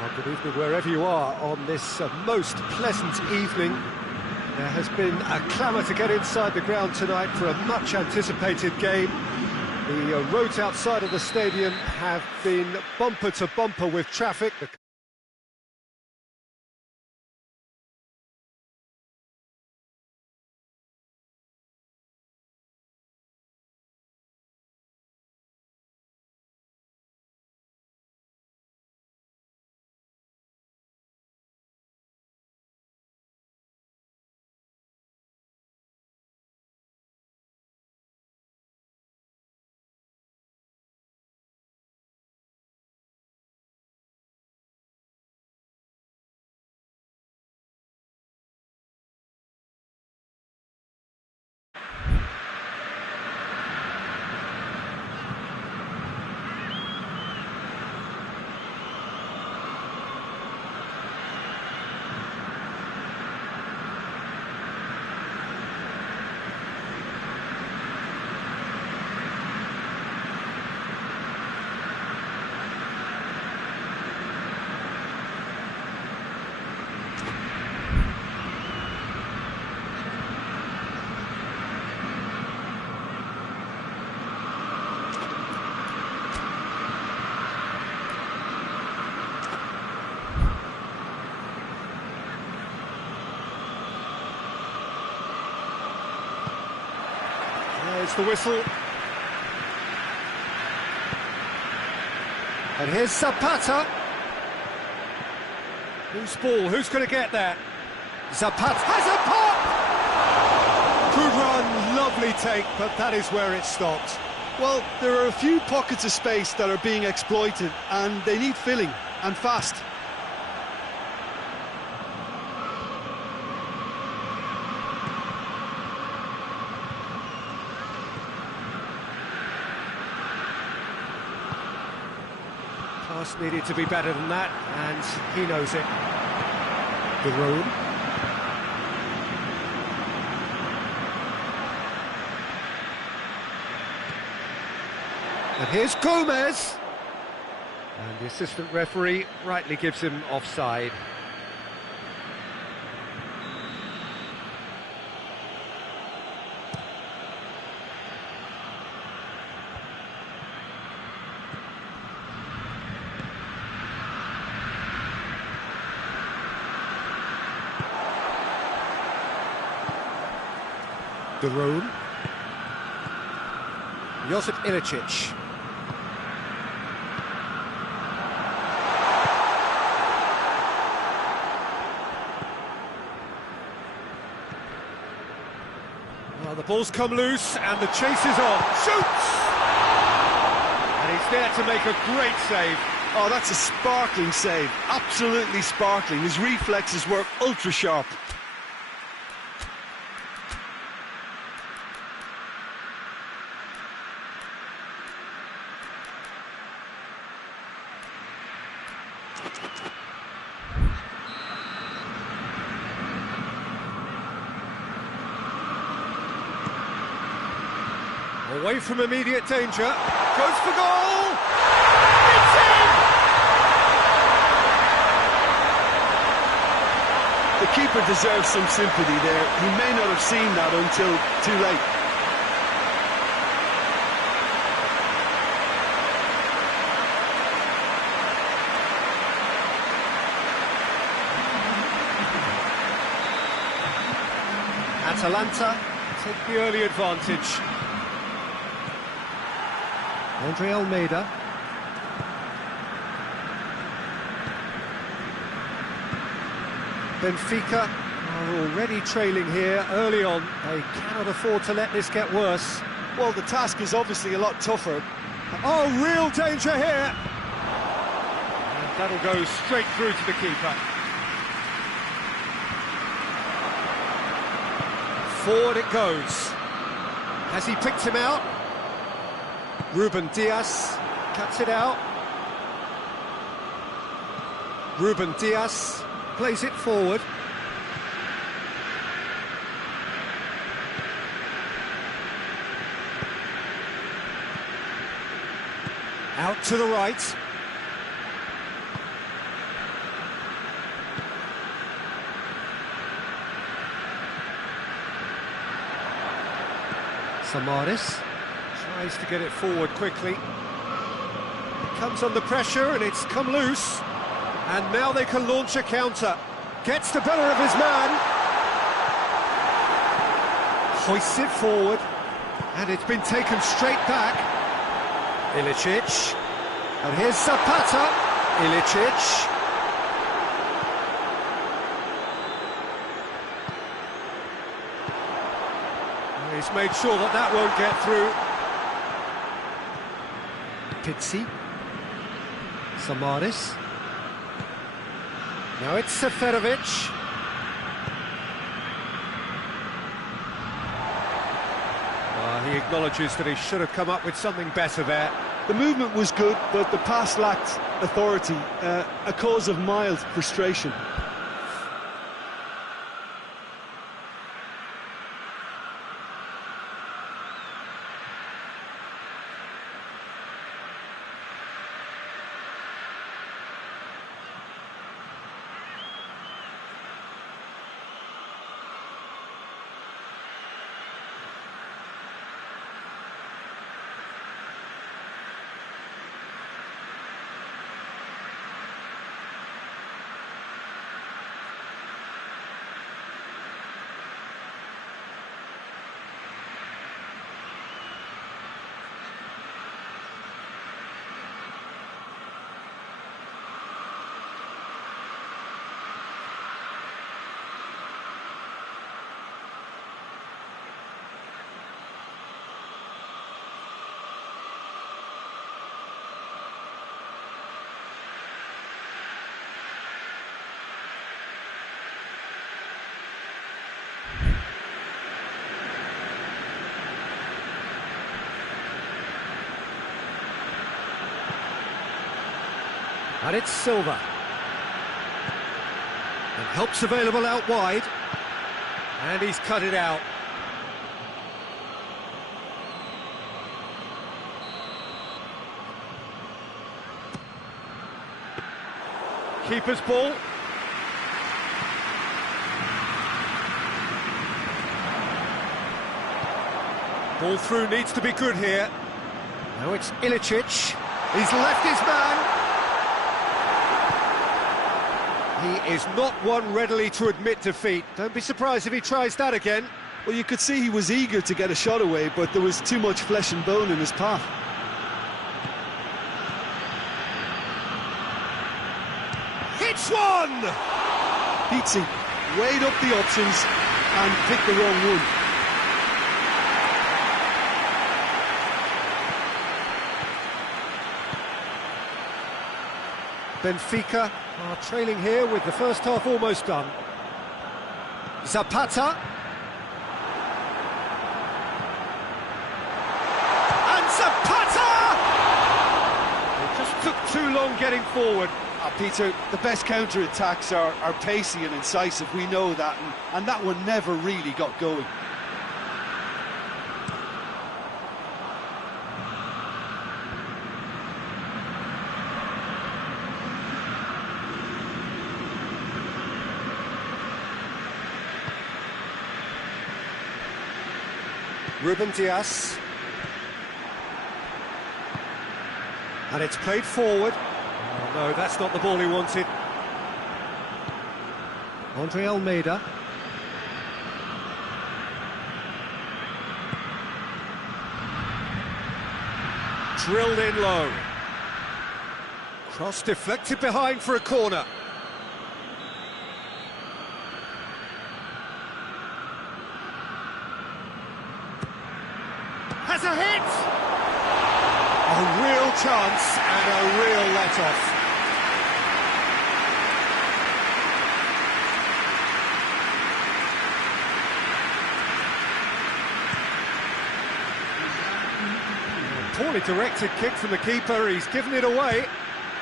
Well, good evening wherever you are on this most pleasant evening. There has been a clamour to get inside the ground tonight for a much-anticipated game. The roads outside of the stadium have been bumper to bumper with traffic. There's the whistle. And here's Zapata. Who's ball? Who's going to get that? Zapata has a pop! Good run, lovely take, but that is where it stopped. Well, there are a few pockets of space that are being exploited, and they need filling, and fast. Pass needed to be better than that, and he knows it. The room. And here's Gomez. And the assistant referee rightly gives him offside. The room. Josip Ilicic. Well, the ball's come loose and the chase is on. Shoots! And he's there to make a great save. Oh, that's a sparkling save. Absolutely sparkling. His reflexes were ultra sharp. Away from immediate danger, goes for goal! It's in! The keeper deserves some sympathy there. He may not have seen that until too late. Atalanta take the early advantage. Andre Almeida. Benfica are already trailing here early on. They cannot afford to let this get worse. Well, the task is obviously a lot tougher. Oh, real danger here! And that'll go straight through to the keeper. Forward it goes. Has he picked him out? Ruben Diaz cuts it out. Ruben Diaz plays it forward. Out to the right. Samaris tries to get it forward quickly. Comes under pressure and it's come loose. And now they can launch a counter. Gets the better of his man. Hoists it forward. And it's been taken straight back. Ilicic. And here's Zapata. Ilicic. He's made sure that that won't get through. Pizzi. Samaris. Now it's Seferovic. He acknowledges that he should have come up with something better there. The movement was good, but the pass lacked authority, a cause of mild frustration. And it's Silva. And help's available out wide. And he's cut it out. Keeper's ball. Ball through needs to be good here. Now it's Ilicic. He's left his man. He is not one readily to admit defeat. Don't be surprised if he tries that again. Well, you could see he was eager to get a shot away, but there was too much flesh and bone in his path. Hits one! Pizzi weighed up the options and picked the wrong one. Benfica are trailing here with the first half almost done. Zapata. And Zapata! It just took too long getting forward. Peter, the best counter-attacks are pacey and incisive, we know that, and that one never really got going. Ruben Dias. And it's played forward. Oh, no, that's not the ball he wanted. Andre Almeida. Drilled in low. Cross deflected behind for a corner. Has a hit! A real chance and a real let-off. Poorly directed kick from the keeper, he's given it away.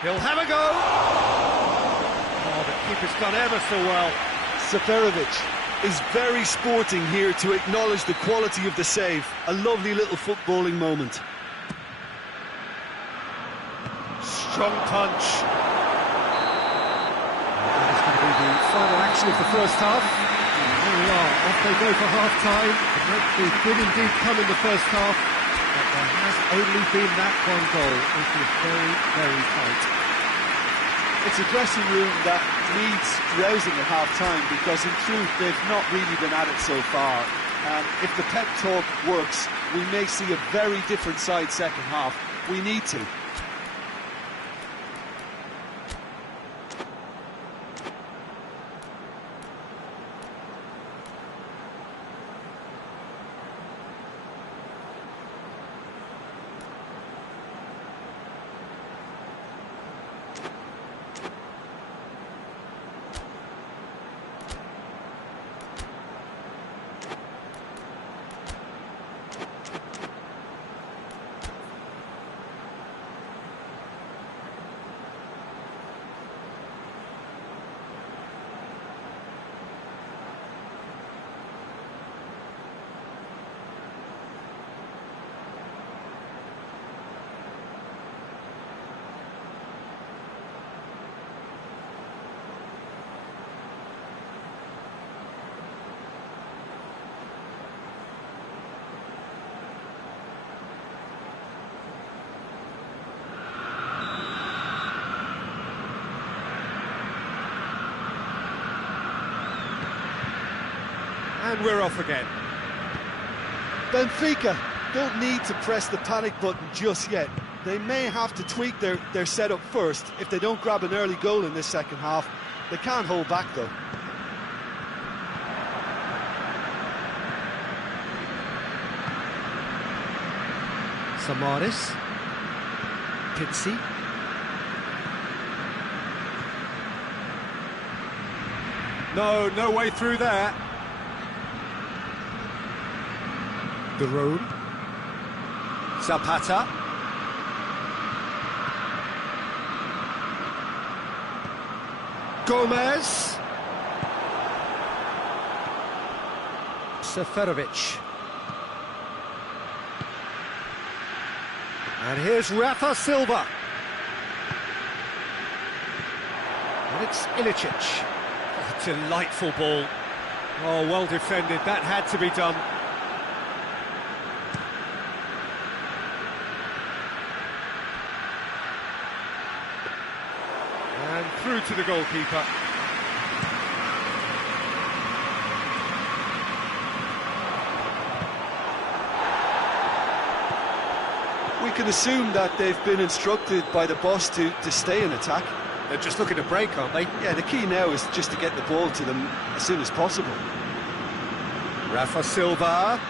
He'll have a go! Oh, the keeper's done ever so well. Seferovic is very sporting here to acknowledge the quality of the save. A lovely little footballing moment. Strong punch. That is going to be the final action of the first half. There we are, off they go for half-time. The breakthrough did indeed come in the first half, but there has only been that one goal. It is very, very tight. It's a dressing room that needs rousing at half-time because, in truth, they've not really been at it so far. And if the pep talk works, we may see a very different side second half. We need to. And we're off again. Benfica don't need to press the panic button just yet. They may have to tweak their setup first if they don't grab an early goal in this second half. They can't hold back though. Samaris. Pizzi. No way through there. De Roon. Zapata. Gomez. Seferovic. And here's Rafa Silva. And it's Ilicic. Oh, delightful ball. Oh, well defended. That had to be done. And through to the goalkeeper. We can assume that they've been instructed by the boss to stay in attack. They're just looking to break, aren't they? Yeah, the key now is just to get the ball to them as soon as possible. Rafa Silva.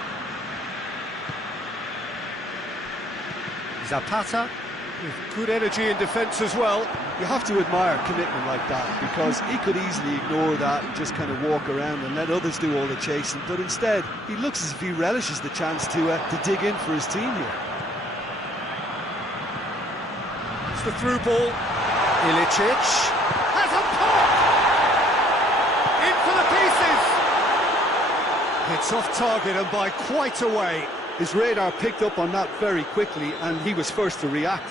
Zapata, with good energy in defence as well. You have to admire commitment like that, because he could easily ignore that and just kind of walk around and let others do all the chasing, but instead he looks as if he relishes the chance to dig in for his team here. It's the through ball. Ilicic has a pop! In for the pieces! It's off target and by quite a way. His radar picked up on that very quickly and he was first to react.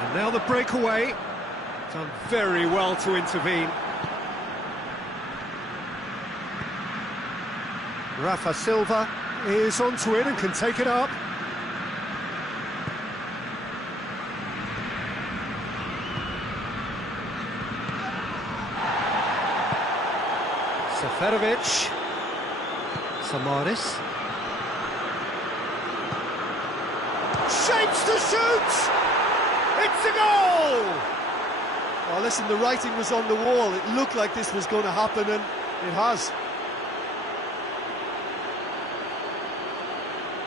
And now the breakaway. Done very well to intervene. Rafa Silva is onto it and can take it up. Seferovic. Samaris. Shapes to shoot! It's a goal! Oh, listen, the writing was on the wall. It looked like this was going to happen, and it has.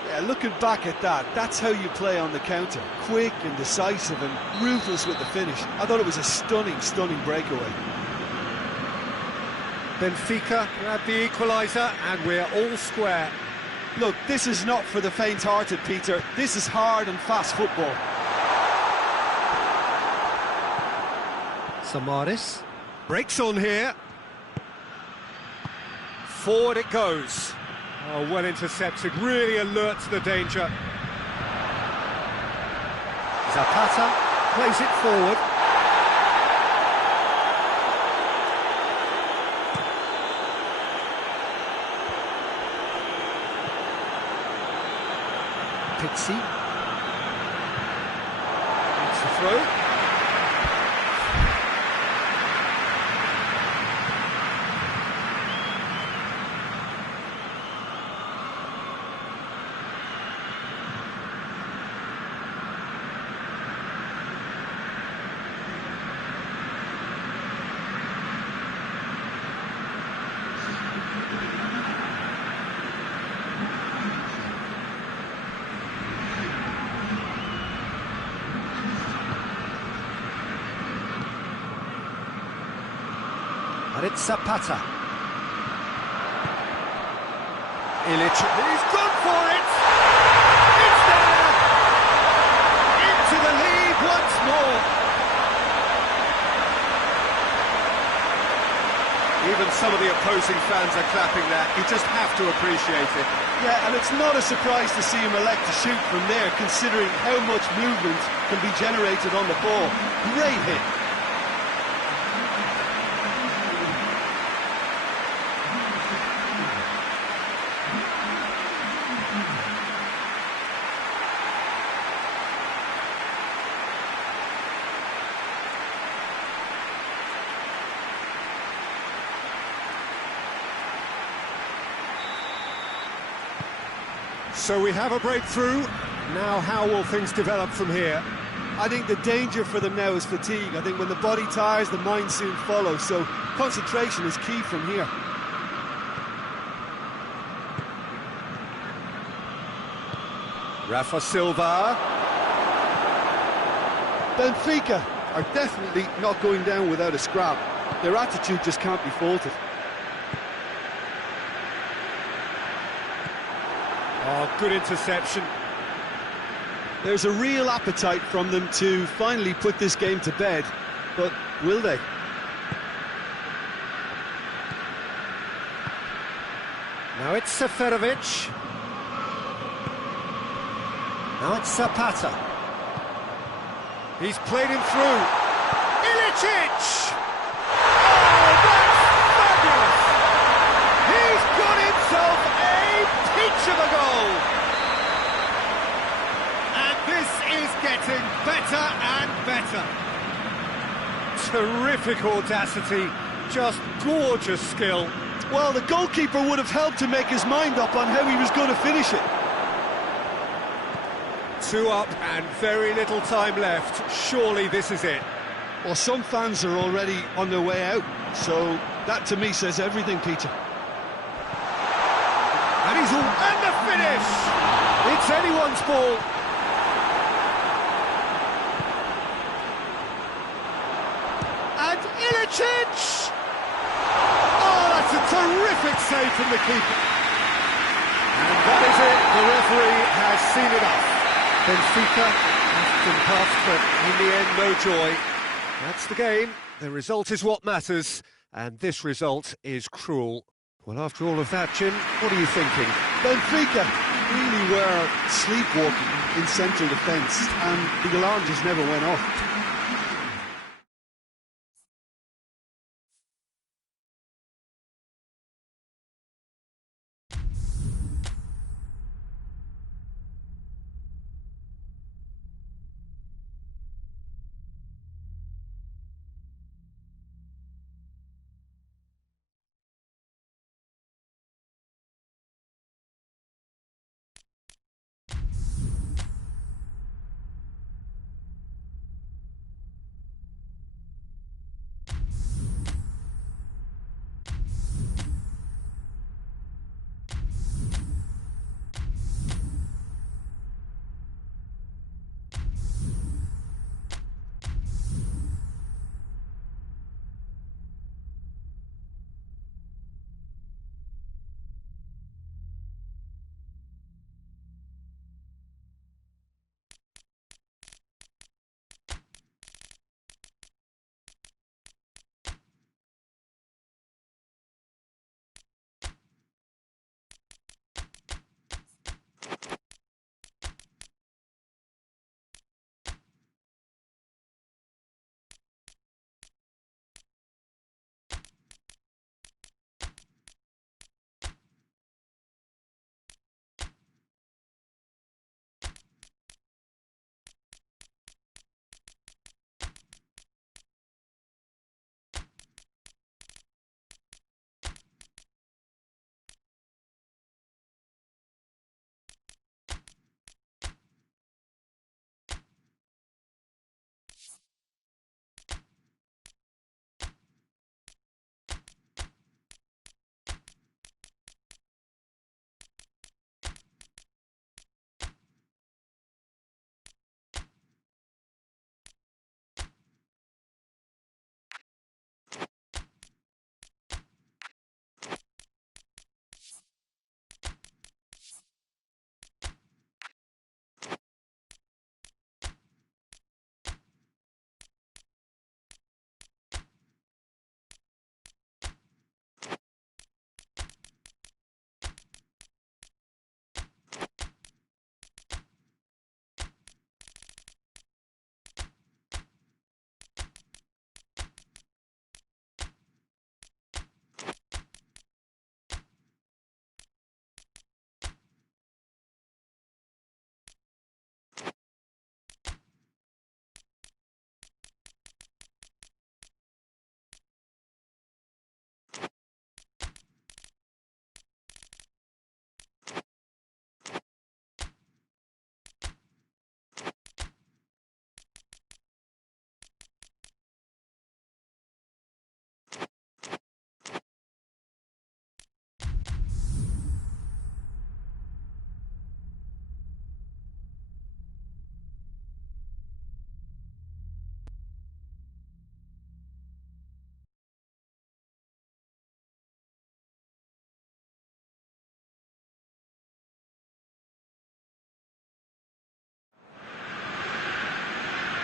Yeah, looking back at that, that's how you play on the counter. Quick and decisive and ruthless with the finish. I thought it was a stunning, stunning breakaway. Benfica grab the equaliser, and we're all square. Look, this is not for the faint-hearted, Peter. This is hard and fast football. Samaris breaks on here. Forward it goes. Oh, well intercepted, really alert to the danger. Zapata plays it forward. Pizzi. It's the throw. And it's Zapata. Ilic, he's gone for it! It's there! Into the lead once more! Even some of the opposing fans are clapping that. You just have to appreciate it. Yeah, and it's not a surprise to see him elect to shoot from there, considering how much movement can be generated on the ball. Great hit. So we have a breakthrough. Now how will things develop from here? I think the danger for them now is fatigue. I think when the body tires, the mind soon follows. So concentration is key from here. Rafa Silva. Benfica are definitely not going down without a scrap. Their attitude just can't be faulted. Oh, good interception. There's a real appetite from them to finally put this game to bed, but will they? Now it's Seferovic. Now it's Zapata. He's played him through. Ilicic! Oh, that's fabulous! He's got himself a peach of a goal! And this is getting better and better. Terrific audacity, just gorgeous skill. Well, the goalkeeper would have helped to make his mind up on how he was going to finish it. 2 up and very little time left. Surely this is it. Well, some fans are already on their way out, so that to me says everything, Peter. And he's all... and the finish! It's anyone's ball. And Ilicic! Oh, that's a terrific save from the keeper. And that is it. The referee has seen enough. Benfica has been passed, but in the end, no joy. That's the game. The result is what matters, and this result is cruel. Well, after all of that, Jim, what are you thinking? Benfica really were sleepwalking in central defence, and the alarm just never went off.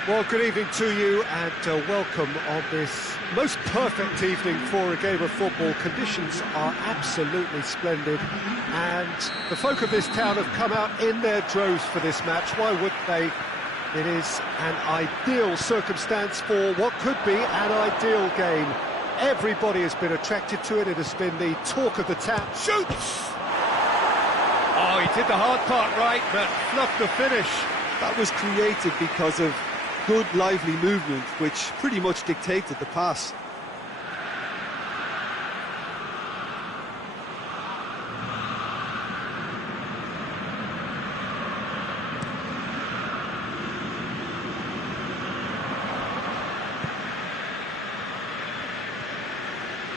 Well, good evening to you and welcome on this most perfect evening for a game of football. Conditions are absolutely splendid and the folk of this town have come out in their droves for this match. Why wouldn't they? It is an ideal circumstance for what could be an ideal game. Everybody has been attracted to it. It has been the talk of the town. Shoots! Oh, he did the hard part right, but fluffed the finish. That was created because of good, lively movement, which pretty much dictated the pass.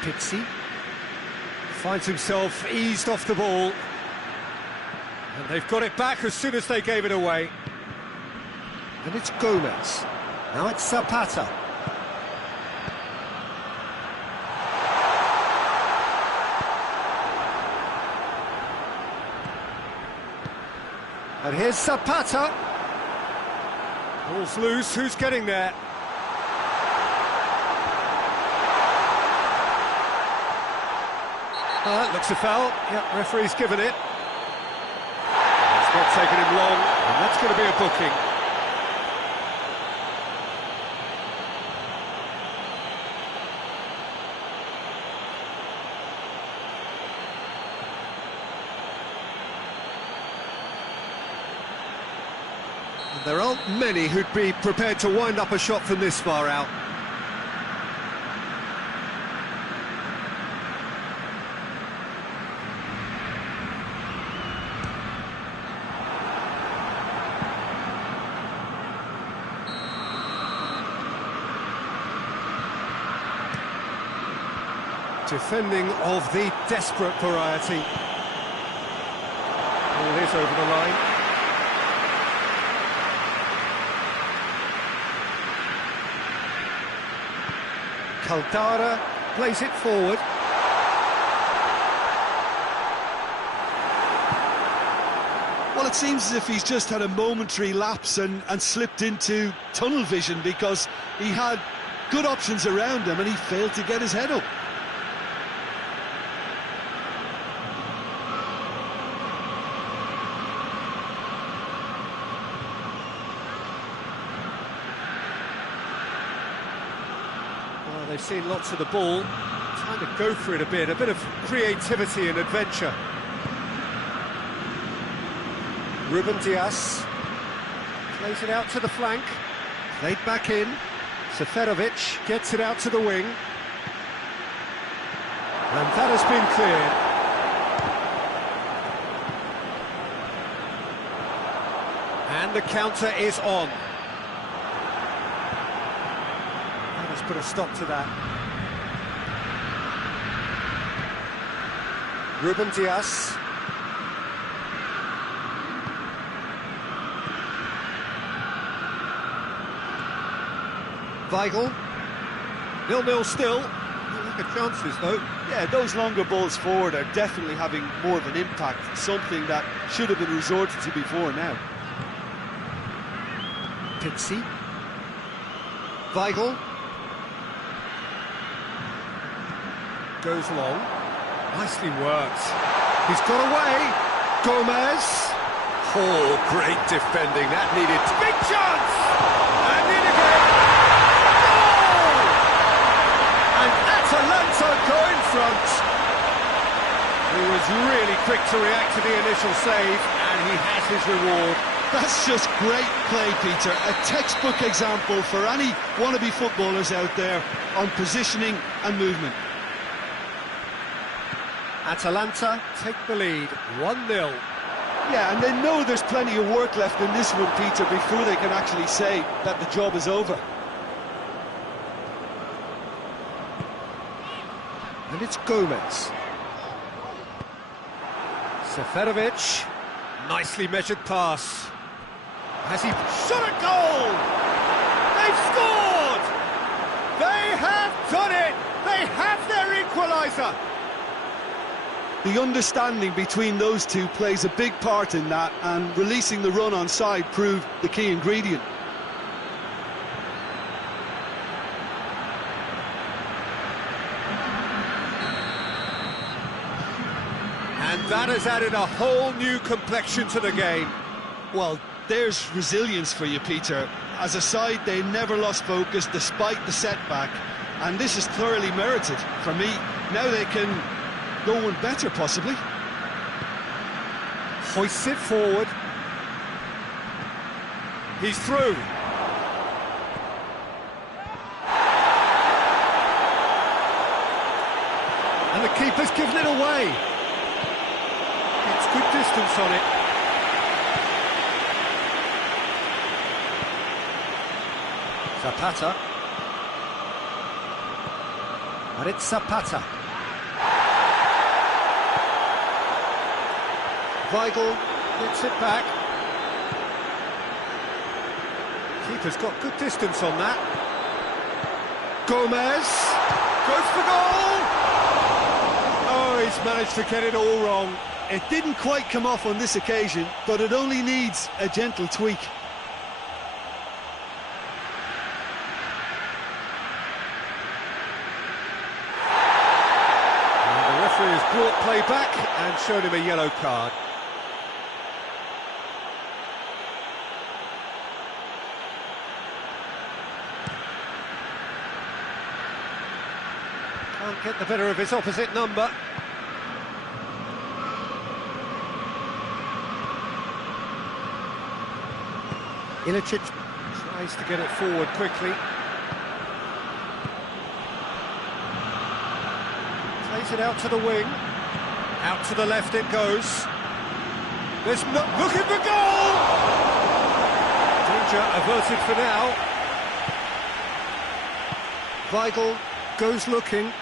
Pixie finds himself eased off the ball. And they've got it back as soon as they gave it away. And it's Gomez. Now it's Zapata. And here's Zapata. Ball's loose, who's getting there? Looks a foul. Yep, referee's given it. It's not taken him long, and that's going to be a booking. There aren't many who'd be prepared to wind up a shot from this far out. Defending of the desperate variety. Ball is over the line. Caldara plays it forward. Well, it seems as if he's just had a momentary lapse and slipped into tunnel vision, because he had good options around him and he failed to get his head up. They've seen lots of the ball, trying to go for it a bit of creativity and adventure. Ruben Diaz plays it out to the flank, played back in. Seferovic gets it out to the wing. And that has been cleared. And the counter is on. Put a stop to that. Ruben Diaz. Weigl. 0-0 still. Look at chances though. Yeah, those longer balls forward are definitely having more of an impact. Something that should have been resorted to before now. Pixie. Weigl. Goes long, nicely worked. He's got away. Gomez. Oh, great defending. That needed big chance. And in again. Goal! And Atalanta go in front. He was really quick to react to the initial save, and he has his reward. That's just great play, Peter. A textbook example for any wannabe footballers out there on positioning and movement. Atalanta take the lead, 1-0. Yeah, and they know there's plenty of work left in this one, Peter, before they can actually say that the job is over. And it's Gomez. Seferovic, nicely measured pass. Has he shot a goal? They've scored! They have done it! They have their equaliser! The understanding between those two plays a big part in that, and releasing the run on side proved the key ingredient. And that has added a whole new complexion to the game. Well, there's resilience for you, Peter. As a side, they never lost focus despite the setback, and this is thoroughly merited. For me, now they can go one better, possibly. Hoists it forward. He's through. And the keeper's given it away. It's good distance on it. Zapata. And it's Zapata. Weigl gets it back. Keeper's got good distance on that. Gomez goes for goal! Oh, he's managed to get it all wrong. It didn't quite come off on this occasion, but it only needs a gentle tweak. And the referee has brought play back and shown him a yellow card. Can't get the better of his opposite number. Ilicic tries to get it forward quickly. Plays it out to the wing. Out to the left it goes. There's no... looking for goal! Danger averted for now. Weigl goes looking.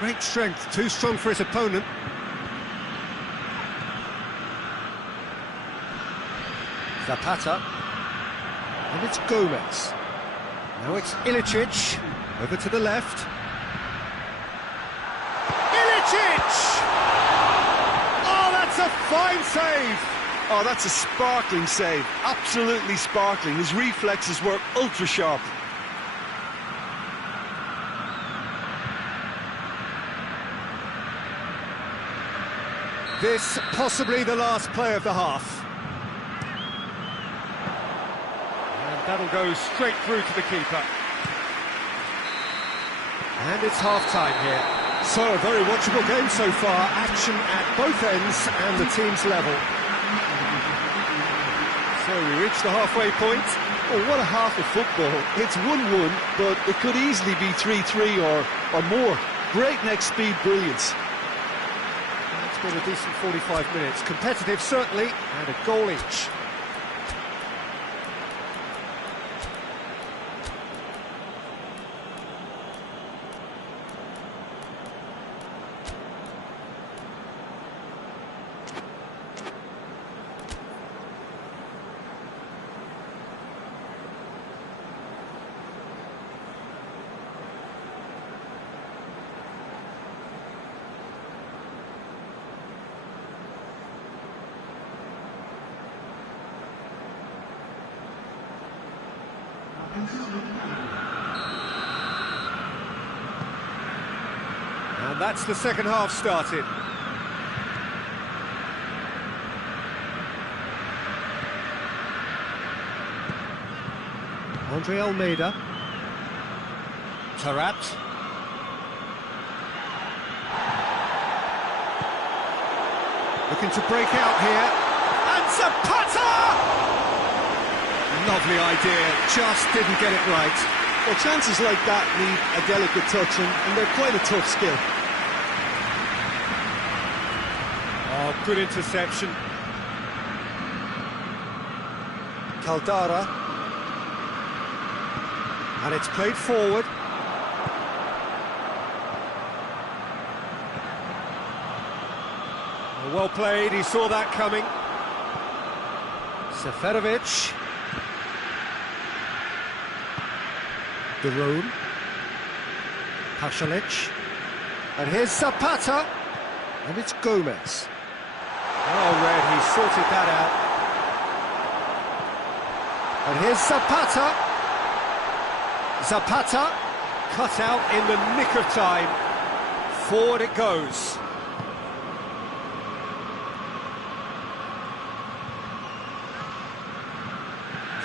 Great strength, too strong for his opponent. Zapata, and it's Gomez. Now it's Ilicic, over to the left. Ilicic! Oh, that's a fine save! Oh, that's a sparkling save, absolutely sparkling. His reflexes were ultra sharp. This possibly the last play of the half. That'll go straight through to the keeper. And it's half-time here. So, a very watchable game so far. Action at both ends and the team's level. So, we reach the halfway point. Oh, what a half of football. It's 1-1, but it could easily be 3-3 or more. Breakneck speed brilliance. It's been a decent 45 minutes. Competitive, certainly, and a goal each. And that's the second half started. Andre Almeida. Tarat. Looking to break out here. And Zapata! Lovely idea, just didn't get it right. Well, chances like that need a delicate touch, and they're quite a tough skill. Oh, good interception. Caldara. And it's played forward. Well played, he saw that coming. Seferovic. Derone. Pasalic. And here's Zapata. And it's Gomez. Oh, Red, he sorted that out. And here's Zapata. Zapata cut out in the nick of time. Forward it goes.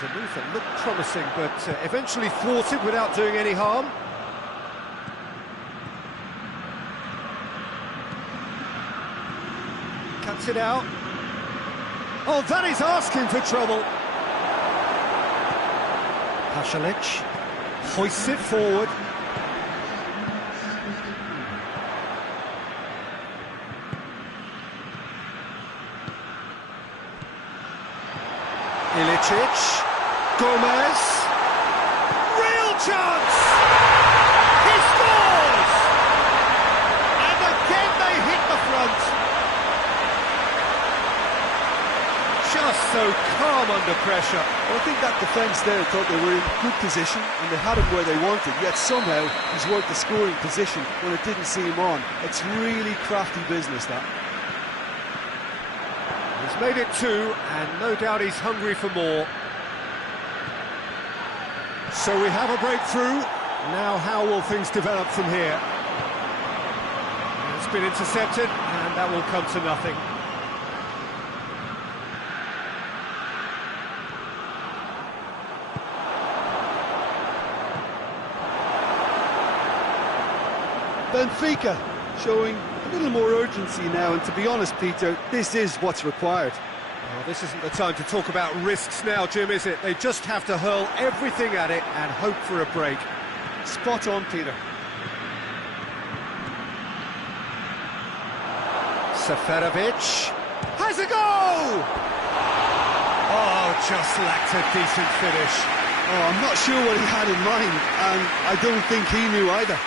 was a move that looked promising, but eventually thwarted without doing any harm. Cuts it out. Oh, that is asking for trouble. Pasalic hoists it forward. Ilicic, Gomez, real chance! He scores! And again they hit the front. Just so calm under pressure. Well, I think that defence there thought they were in good position and they had him where they wanted, yet somehow he's worked the scoring position when it didn't see him on. It's really crafty business, that. He's made it 2, and no doubt he's hungry for more. So we have a breakthrough. Now how will things develop from here? It's been intercepted, and that will come to nothing. Benfica showing a little more urgency now, and to be honest, Peter, this is what's required. Well, this isn't the time to talk about risks now, Jim, is it? They just have to hurl everything at it and hope for a break. Spot on, Peter. Seferovic has a go! Oh, just lacked a decent finish. Oh, I'm not sure what he had in mind, and I don't think he knew either.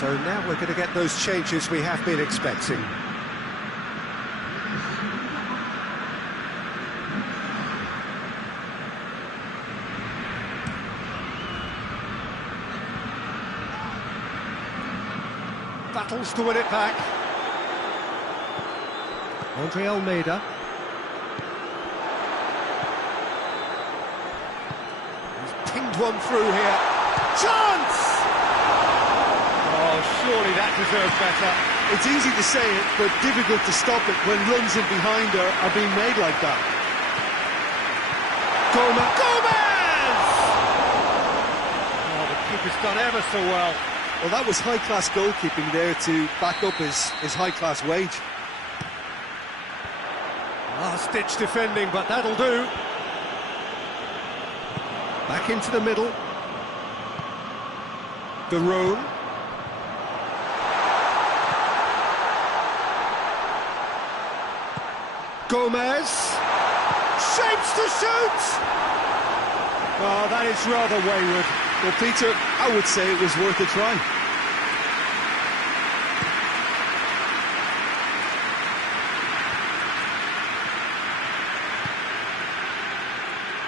So now we're going to get those changes we have been expecting. Battles to win it back. Andre Almeida. He's pinged one through here. Chance! Oh, surely that deserves better. It's easy to say it, but difficult to stop it when runs in behind are being made like that. Gomez! Oh, the keeper's done ever so well. Well, that was high-class goalkeeping there to back up his high-class wage. Last-ditch defending, but that'll do. Back into the middle. Garone. Gomez. Shapes to shoot! Oh, that is rather wayward. Well, Peter, I would say it was worth a try.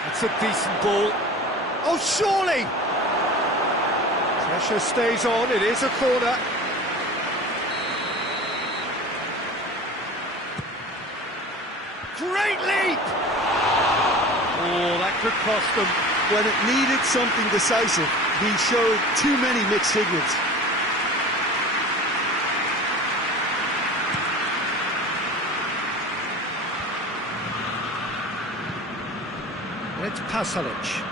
That's a decent ball. Oh, surely! Pressure stays on, it is a corner. Great leap! Oh, that could cost them. When it needed something decisive, he showed too many mixed signals. It's Pasalic.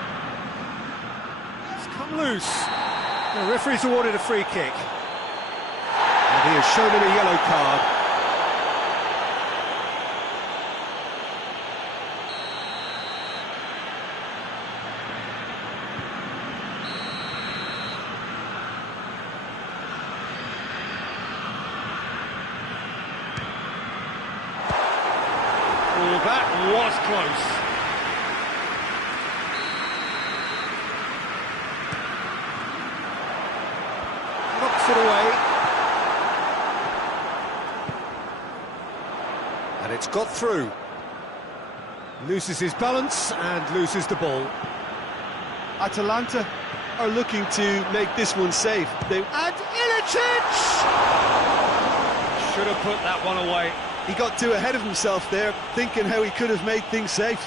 It's come loose. The referee's awarded a free kick. And he has shown him a yellow card. Oh, that was close. Knocks it away. And it's got through. Loses his balance and loses the ball. Atalanta are looking to make this one safe. And Ilicic! Should have put that one away. He got too ahead of himself there, thinking how he could have made things safe.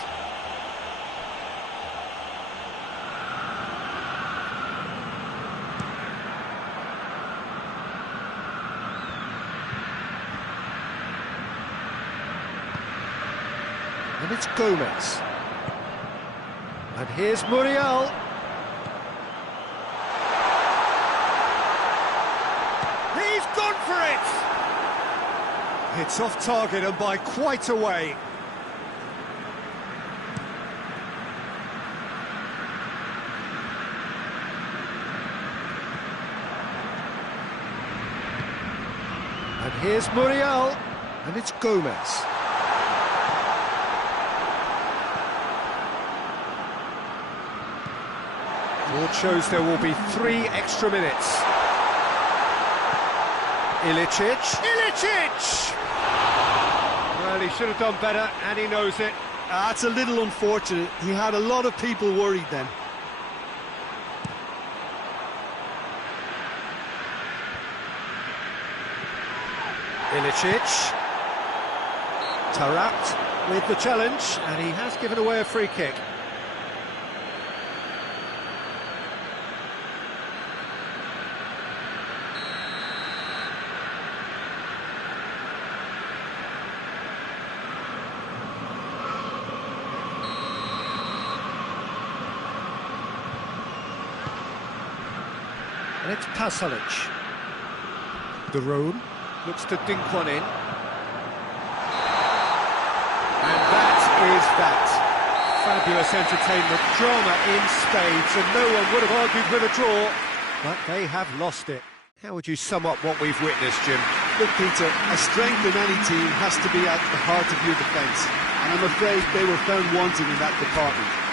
And it's Gomez. And here's Muriel. He's gone for it! It's off target and by quite a way. And here's Muriel. And it's Gomez. Board shows there will be 3 extra minutes. Ilicic. Ilicic! Well, he should have done better, and he knows it. That's a little unfortunate. He had a lot of people worried then. Ilicic. Tarat with the challenge, and he has given away a free kick. And it's Pasalic. De Roon looks to dink one in. And that is that. Fabulous entertainment, drama in spades, and no one would have argued with a draw, but they have lost it. How would you sum up what we've witnessed, Jim? Look, Peter, a strength in any team has to be at the heart of your defence, and I'm afraid they were found wanting in that department.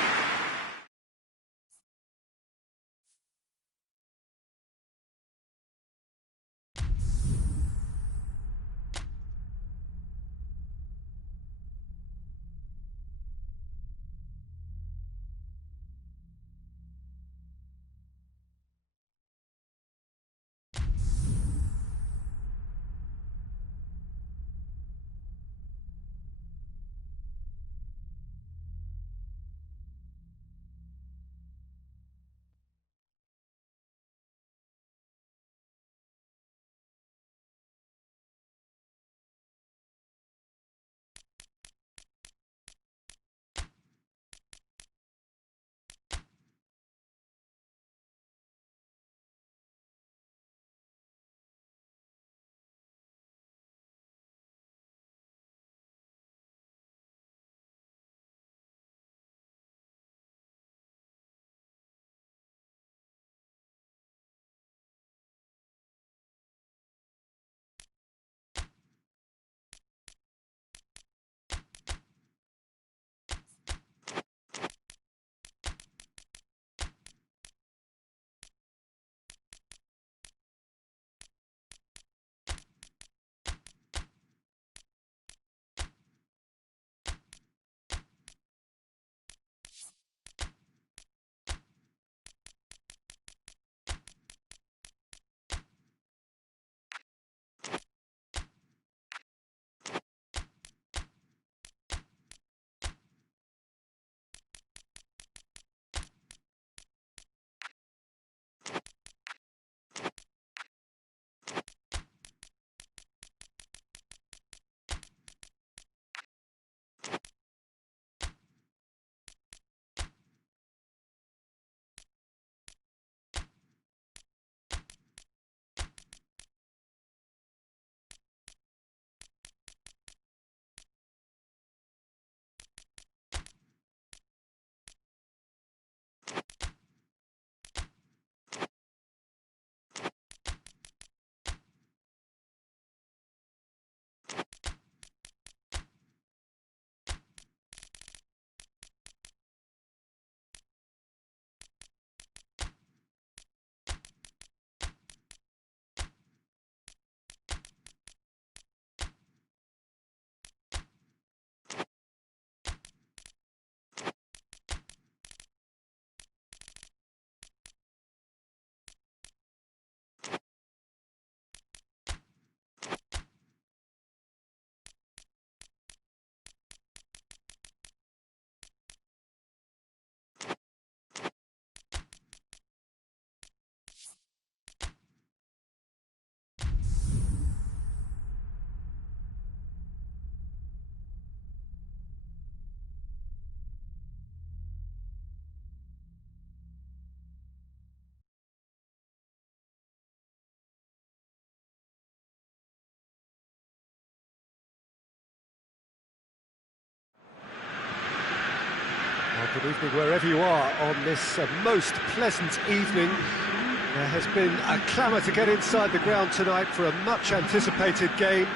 Good evening wherever you are on this most pleasant evening. There has been a clamour to get inside the ground tonight for a much anticipated game.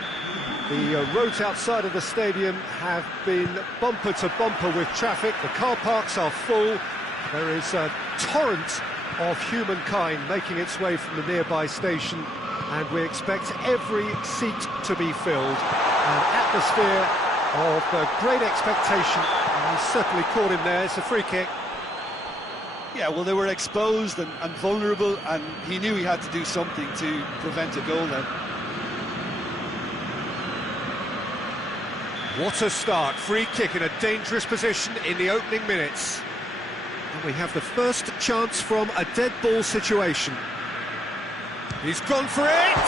The roads outside of the stadium have been bumper to bumper with traffic. The car parks are full. There is a torrent of humankind making its way from the nearby station, and we expect every seat to be filled. An atmosphere of great expectation. And he's certainly caught him there. It's a free kick. Yeah, well, they were exposed and vulnerable, and he knew he had to do something to prevent a goal then. What a start. Free kick in a dangerous position in the opening minutes. And we have the first chance from a dead ball situation. He's gone for it!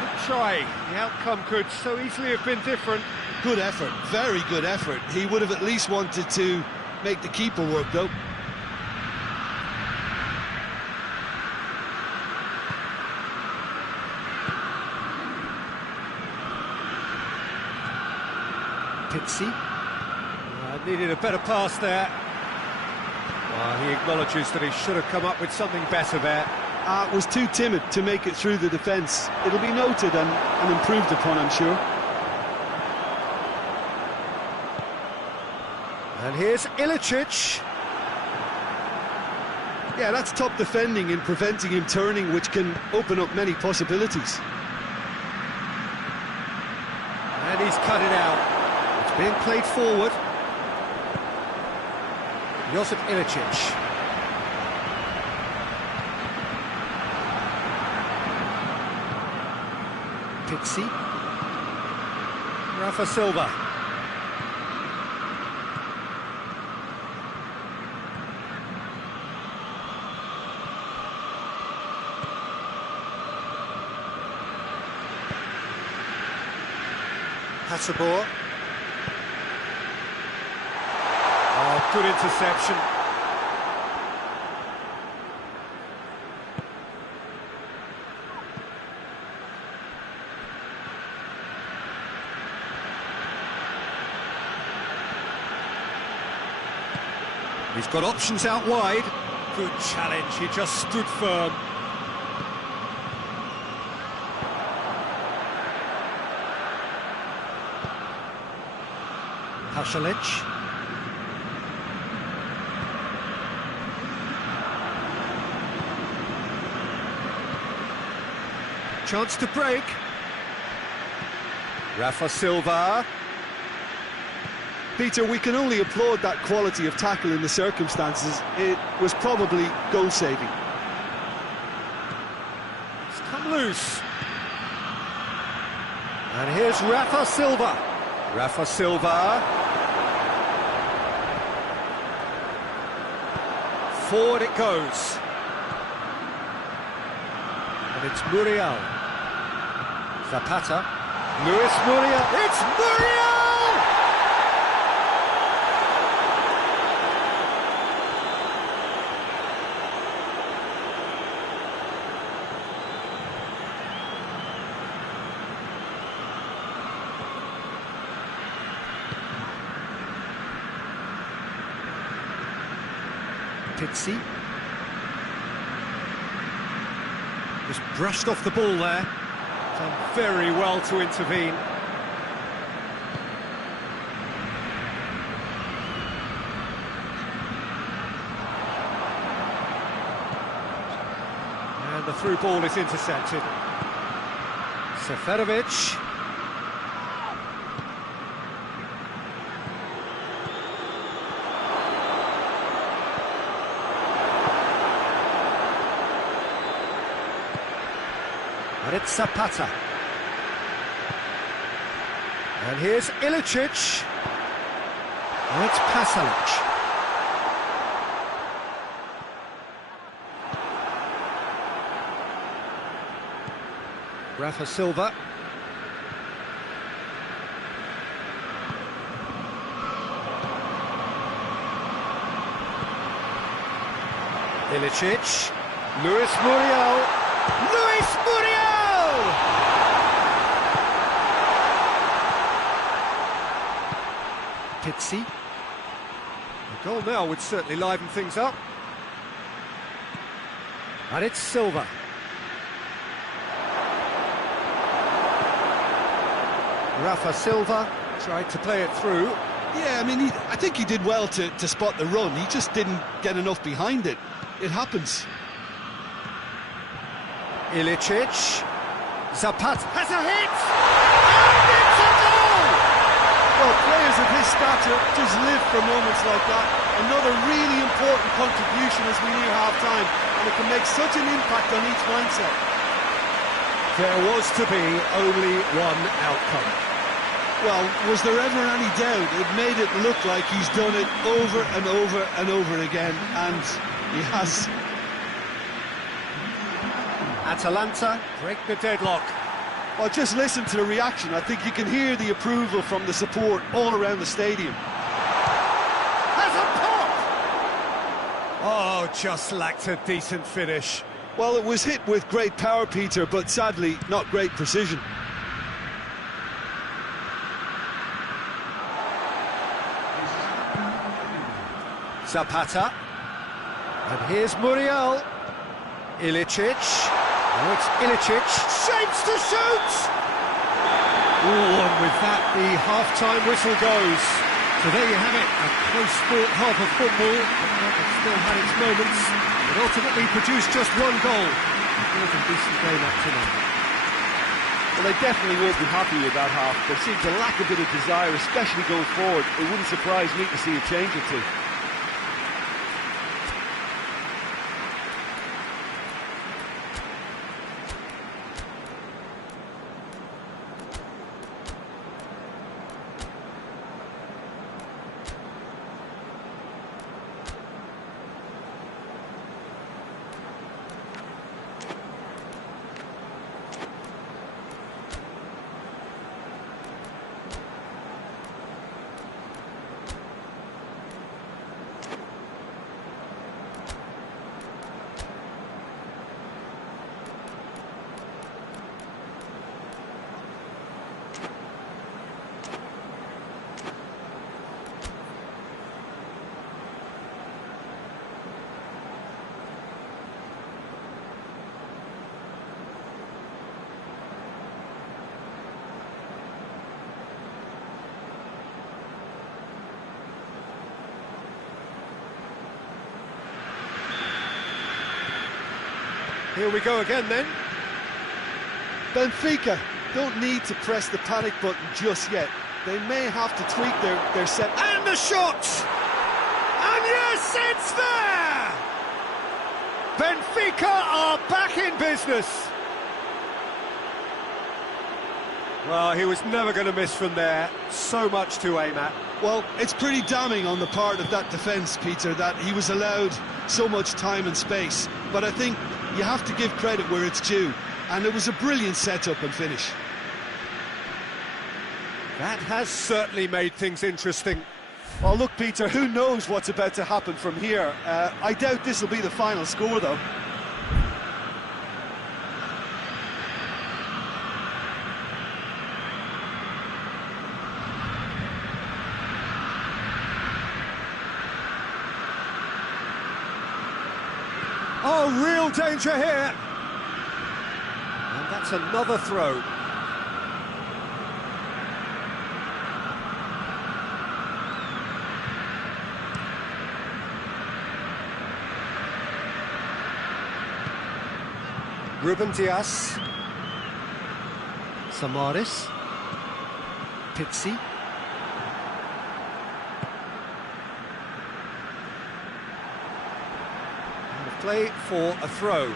Good try. The outcome could so easily have been different. Good effort, very good effort. He would have at least wanted to make the keeper work, though. Pizzi. Needed a better pass there. He acknowledges that he should have come up with something better there. Was too timid to make it through the defence. It'll be noted and improved upon, I'm sure. And here's Ilicic. Yeah, that's top defending in preventing him turning, which can open up many possibilities. And he's cut it out. It's being played forward. Josip Ilicic. Pizzi. Rafa Silva. Hasabor. Oh, good interception. He's got options out wide. Good challenge, he just stood firm. Pasalic. Chance to break. Rafa Silva. Peter, we can only applaud that quality of tackle in the circumstances. It was probably goal-saving. It's come loose. And here's Rafa Silva. Rafa Silva. Forward it goes. And it's Muriel. Zapata. Luis Muriel. It's Muriel! Pizzi. Just brushed off the ball there. Done very well to intervene. And the through ball is intercepted. Seferovic. And it's Zapata. And here's Ilicic. And it's Pasalic. Rafa Silva. Ilicic. Luis Muriel. Luis Muriel! Pizzi. Goal now would certainly liven things up. And it's Silva. Rafa Silva tried to play it through. Yeah, I mean, I think he did well to spot the run. He just didn't get enough behind it. It happens. Ilicic. Zapata has a hit! And it's a goal! Well, players of his stature just live for moments like that. Another really important contribution as we near half-time, and it can make such an impact on each mindset. There was to be only one outcome. Well, was there ever any doubt? It made it look like he's done it over and over and over again, and he has. Atalanta break the deadlock. Well, just listen to the reaction. I think you can hear the approval from the support all around the stadium. Has a pop! Oh, just lacked a decent finish. Well, it was hit with great power, Peter, but sadly, not great precision. Zapata. And here's Muriel. Ilicic. Oh, it's Ilicic. Shapes to shoot! Oh, and with that, the half-time whistle goes. So there you have it, a close-fought half of football. It still had its moments, but ultimately produced just one goal. It was a decent game up tonight. Well, they definitely won't be happy with that half. They seem to lack a bit of desire, especially going forward. It wouldn't surprise me to see a change or two. Here we go again then. Benfica don't need to press the panic button just yet. They may have to tweak their set. And the shot! And yes, it's there! Benfica are back in business. Well, he was never going to miss from there. So much to aim at. Well, it's pretty damning on the part of that defence, Peter, that he was allowed so much time and space. But I think you have to give credit where it's due, and it was a brilliant setup and finish. That has certainly made things interesting. Well, look, Peter, who knows what's about to happen from here? I doubt this will be the final score, though. Oh, real danger here. And that's another throw. Ruben Dias. Samaris. Pizzi. Play for a throw.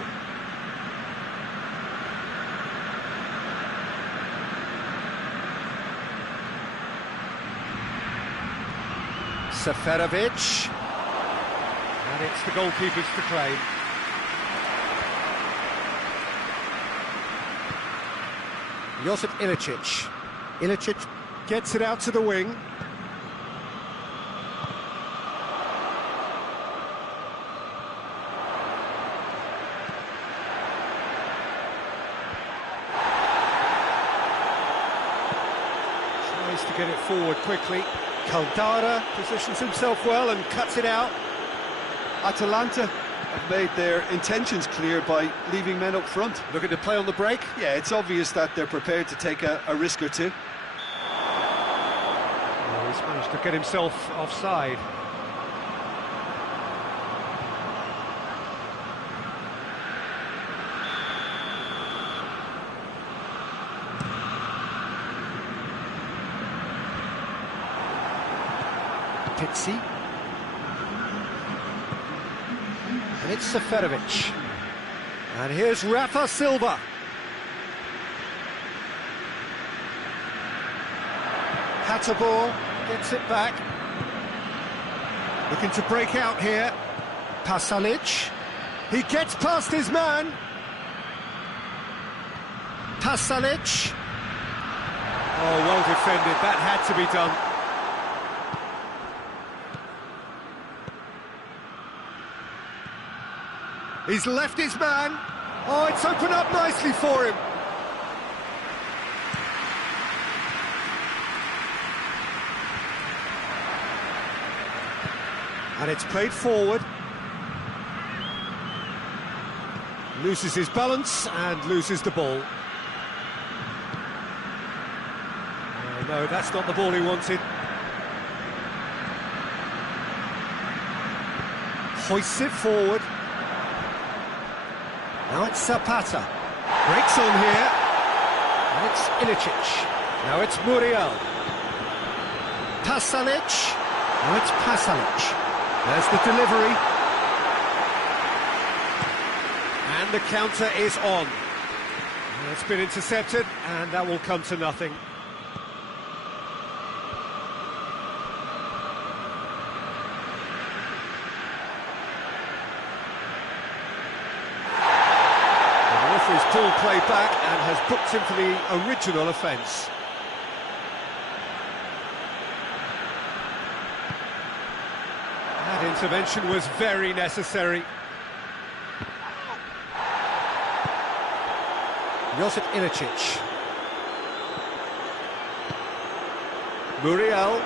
Seferovic. And it's the goalkeepers to claim. Josip Ilicic. Ilicic gets it out to the wing. To get it forward quickly. Caldara positions himself well and cuts it out. Atalanta have made their intentions clear by leaving men up front. Looking to play on the break. Yeah, it's obvious that they're prepared to take a risk or two. Oh, he's managed to get himself offside. Pizzi. And it's Seferovic. And here's Rafa Silva. Hatterbaugh gets it back. Looking to break out here. Pasalic. He gets past his man. Pasalic. Oh, well defended. That had to be done. He's left his man. Oh, it's opened up nicely for him. And it's played forward. Loses his balance and loses the ball. Oh, no, that's not the ball he wanted. Hoists it forward. Now it's Zapata. Breaks on here. And it's Ilicic. Now it's Muriel. Pasalic. Now it's Pasalic. There's the delivery. And the counter is on. It's been intercepted, and that will come to nothing. He's pulled play back and has booked him for the original offence. That intervention was very necessary. Josip Ilicic. Muriel.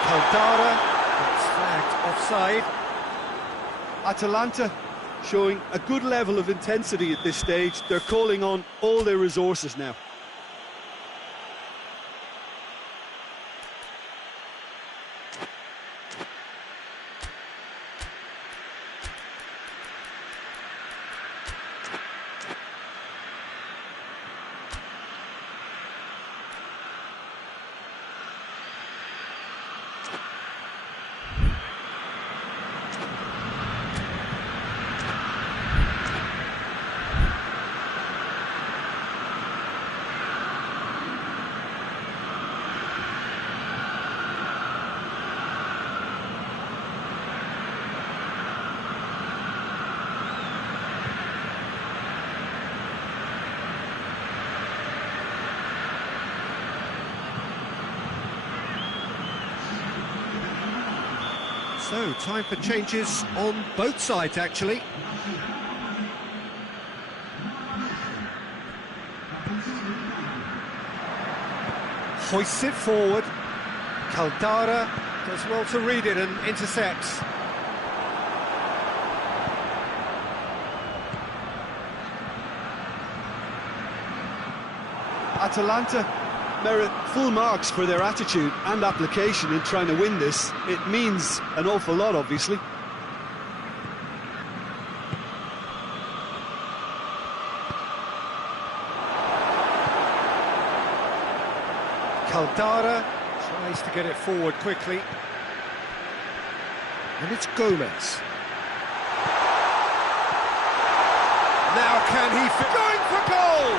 Caldara. That's flagged offside. Atalanta showing a good level of intensity at this stage. They're calling on all their resources now. So, time for changes on both sides, actually. Hoists it forward. Caldara does well to read it and intercepts. Atalanta merit full marks for their attitude and application in trying to win this. It means an awful lot, obviously. Caldara tries to get it forward quickly. And it's Gomez. Now can he... going for goal!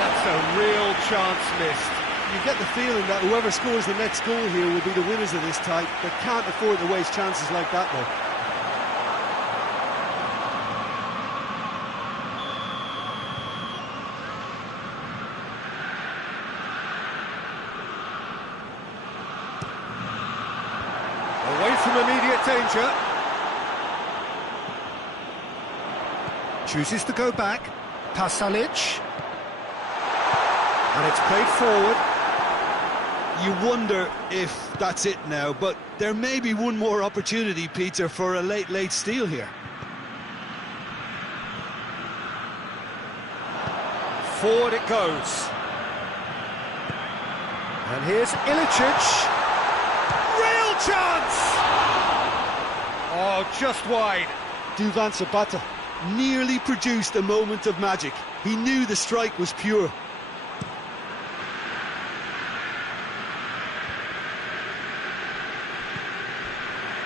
That's a real chance missed. You get the feeling that whoever scores the next goal here will be the winners of this tie. They can't afford to waste chances like that, though. Away from immediate danger. Chooses to go back. Pasalic. And it's played forward. You wonder if that's it now, but there may be one more opportunity, Peter, for a late steal here. Forward it goes. And here's Ilicic. Real chance! Oh, just wide. Duvan Zapata nearly produced a moment of magic. He knew the strike was pure.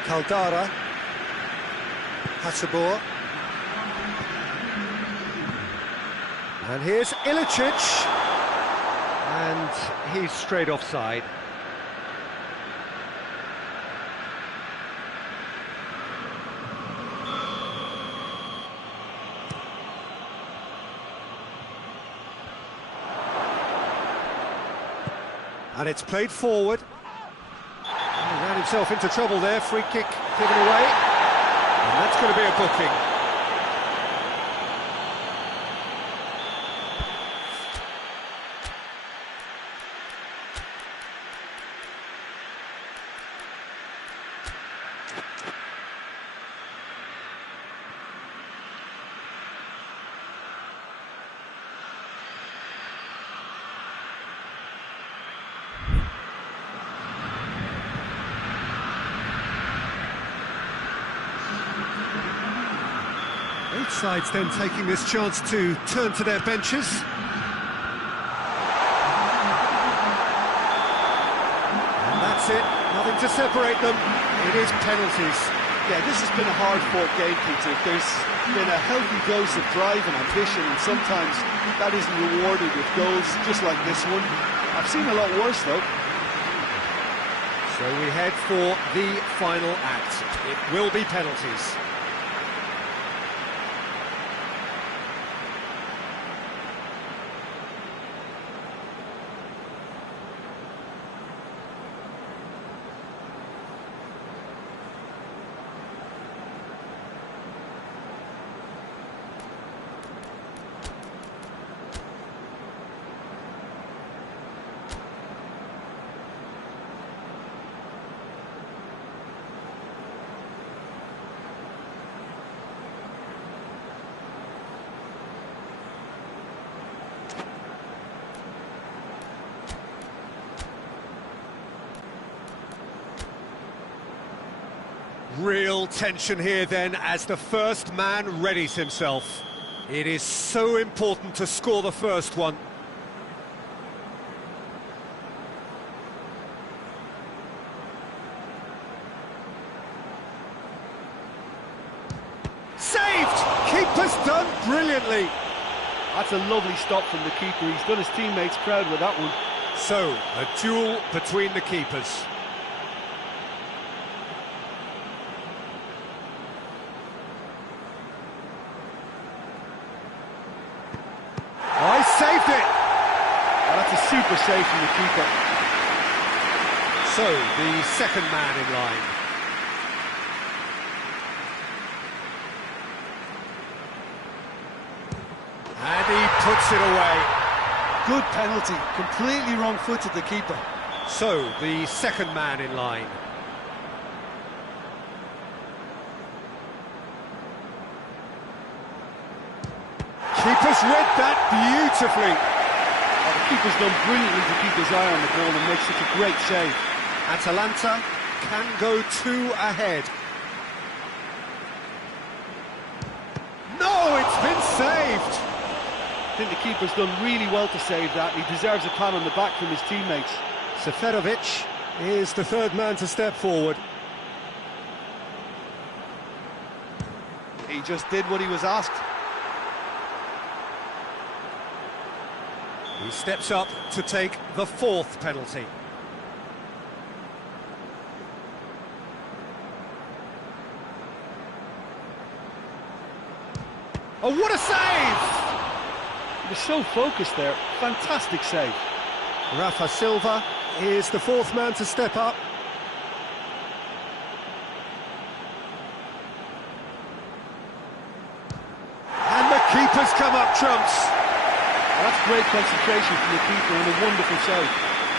Caldara. Hasabor. And here's Ilicic. And he's straight offside. And it's played forward. He ran himself into trouble there, free kick given away. And that's going to be a booking. Both sides then taking this chance to turn to their benches. And that's it, nothing to separate them. It is penalties. Yeah, this has been a hard-fought game, Peter. There's been a healthy dose of drive and ambition, and sometimes that isn't rewarded with goals, just like this one. I've seen a lot worse, though. So we head for the final act. It will be penalties. Real tension here then as the first man readies himself. It is so important to score the first one. Saved! Keeper's done brilliantly. That's a lovely stop from the keeper. He's done his teammates proud with that one. So, a duel between the keepers. I saved it! Oh, that's a super save from the keeper. So, the second man in line. And he puts it away. Good penalty, completely wrong-footed the keeper. So, the second man in line. Keeper's read that beautifully. Oh, the keeper's done brilliantly to keep his eye on the ball and make such a great save. Atalanta can go 2 ahead. No, it's been saved. I think the keeper's done really well to save that. He deserves a pat on the back from his teammates. Seferovic is the third man to step forward. He just did what he was asked. He steps up to take the fourth penalty. Oh, what a save! He was so focused there. Fantastic save. Rafa Silva is the fourth man to step up. And the keeper's come up trumps. Well, that's great concentration from the keeper and a wonderful save.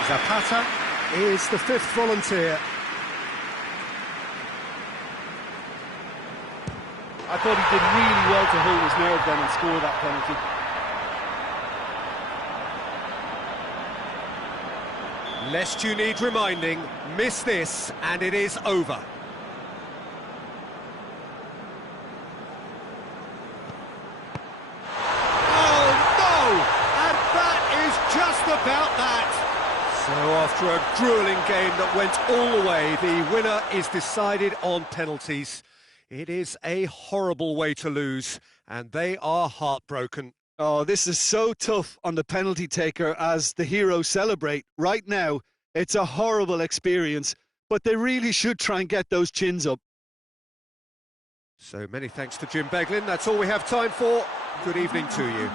Zapata is the fifth volunteer. I thought he did really well to hold his nerve then and score that penalty. Lest you need reminding, miss this and it is over. Oh no! And that is just about that. So after a gruelling game that went all the way, the winner is decided on penalties. It is a horrible way to lose, and they are heartbroken. Oh, this is so tough on the penalty taker as the heroes celebrate. Right now, it's a horrible experience, but they really should try and get those chins up. So many thanks to Jim Beglin. That's all we have time for. Good evening to you.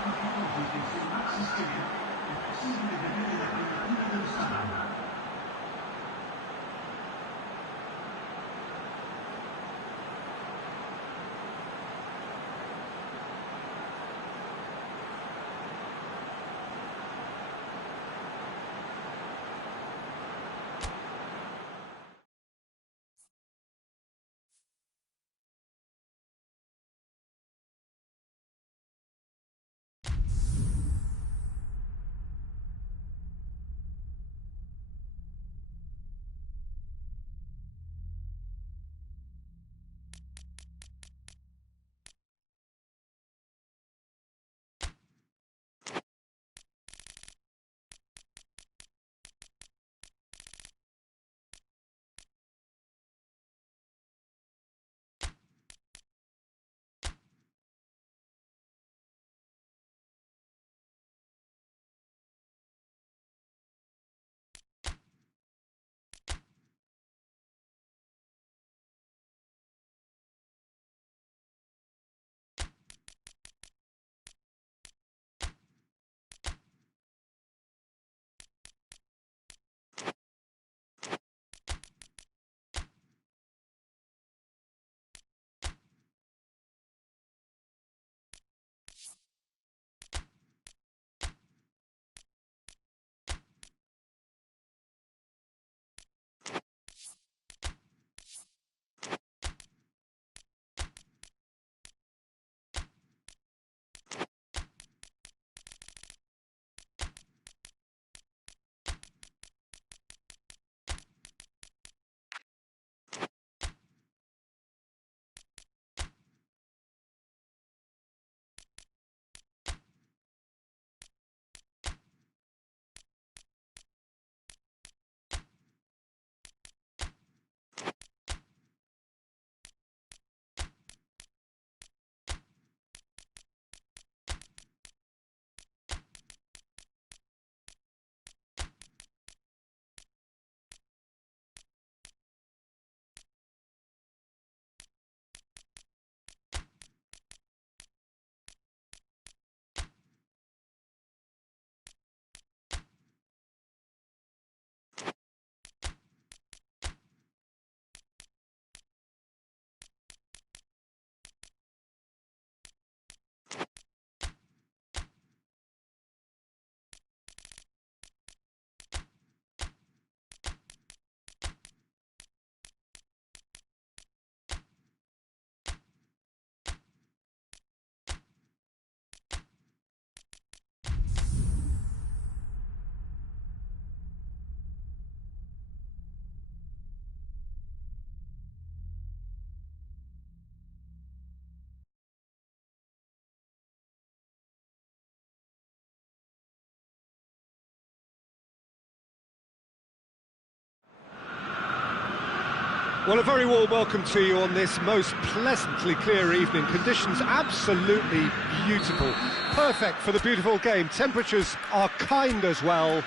Well, a very warm welcome to you on this most pleasantly clear evening. Conditions absolutely beautiful. Perfect for the beautiful game. Temperatures are kind as well.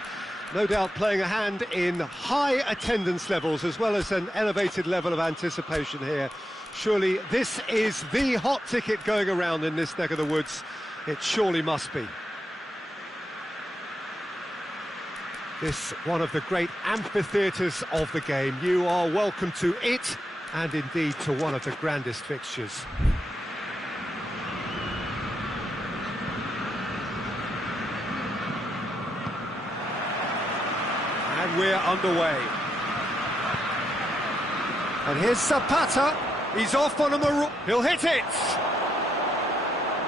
No doubt playing a hand in high attendance levels as well as an elevated level of anticipation here. Surely this is the hot ticket going around in this neck of the woods. It surely must be. This one of the great amphitheatres of the game. You are welcome to it, and indeed to one of the grandest fixtures. And we're underway. And here's Zapata. He's off on a maroon. He'll hit it!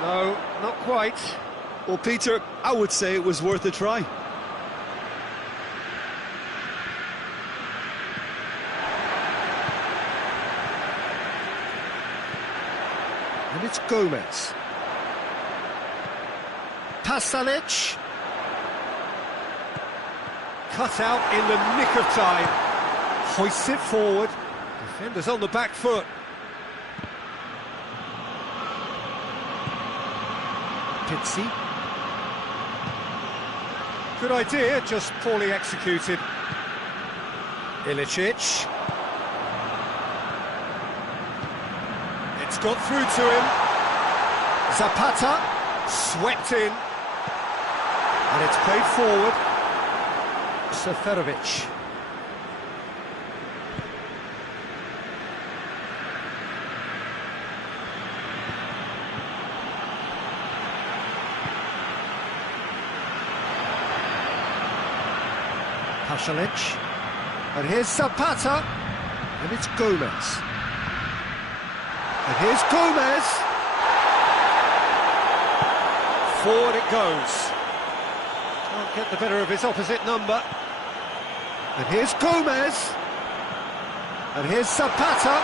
No, not quite. Well, Peter, I would say it was worth a try. And it's Gomez. Pasalic. Cut out in the nick of time. Hoists it forward. Defenders on the back foot. Pizzi. Good idea, just poorly executed. Ilicic. It's got through to him. Zapata. Swept in. And it's played forward. Seferovic. Pasalic. And here's Zapata. And it's Gomez. And here's Gomez. Forward it goes. Can't get the better of his opposite number. And here's Gomez. And here's Zapata.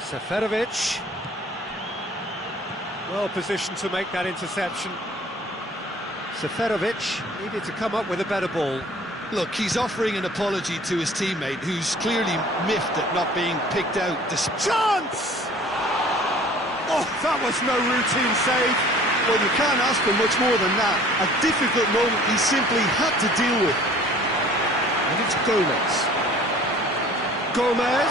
Seferovic. Well positioned to make that interception. Seferovic needed to come up with a better ball. Look, he's offering an apology to his teammate, who's clearly miffed at not being picked out. Chance! Oh, that was no routine save. Well, you can't ask for much more than that. A difficult moment he simply had to deal with. And it's Gomez. Gomez!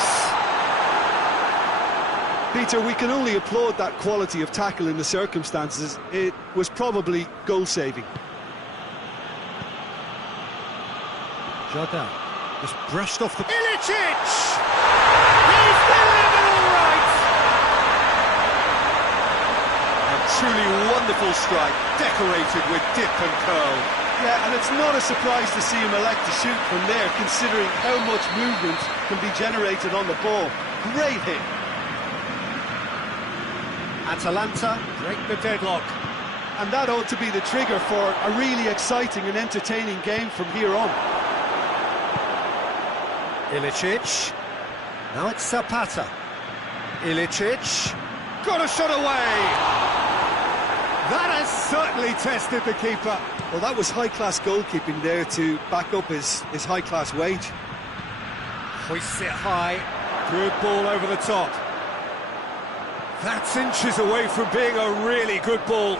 Peter, we can only applaud that quality of tackle in the circumstances. It was probably goal-saving. Jordan just brushed off the... Ilicic! He's delivered all right! A truly wonderful strike, decorated with dip and curl. Yeah, and it's not a surprise to see him elect to shoot from there, considering how much movement can be generated on the ball. Great hit. Atalanta break the deadlock. And that ought to be the trigger for a really exciting and entertaining game from here on. Ilicic. Now it's Zapata. Ilicic. Got a shot away! That has certainly tested the keeper. Well, that was high-class goalkeeping there to back up his high-class wage. Hoists it high. Good ball over the top. That's inches away from being a really good ball.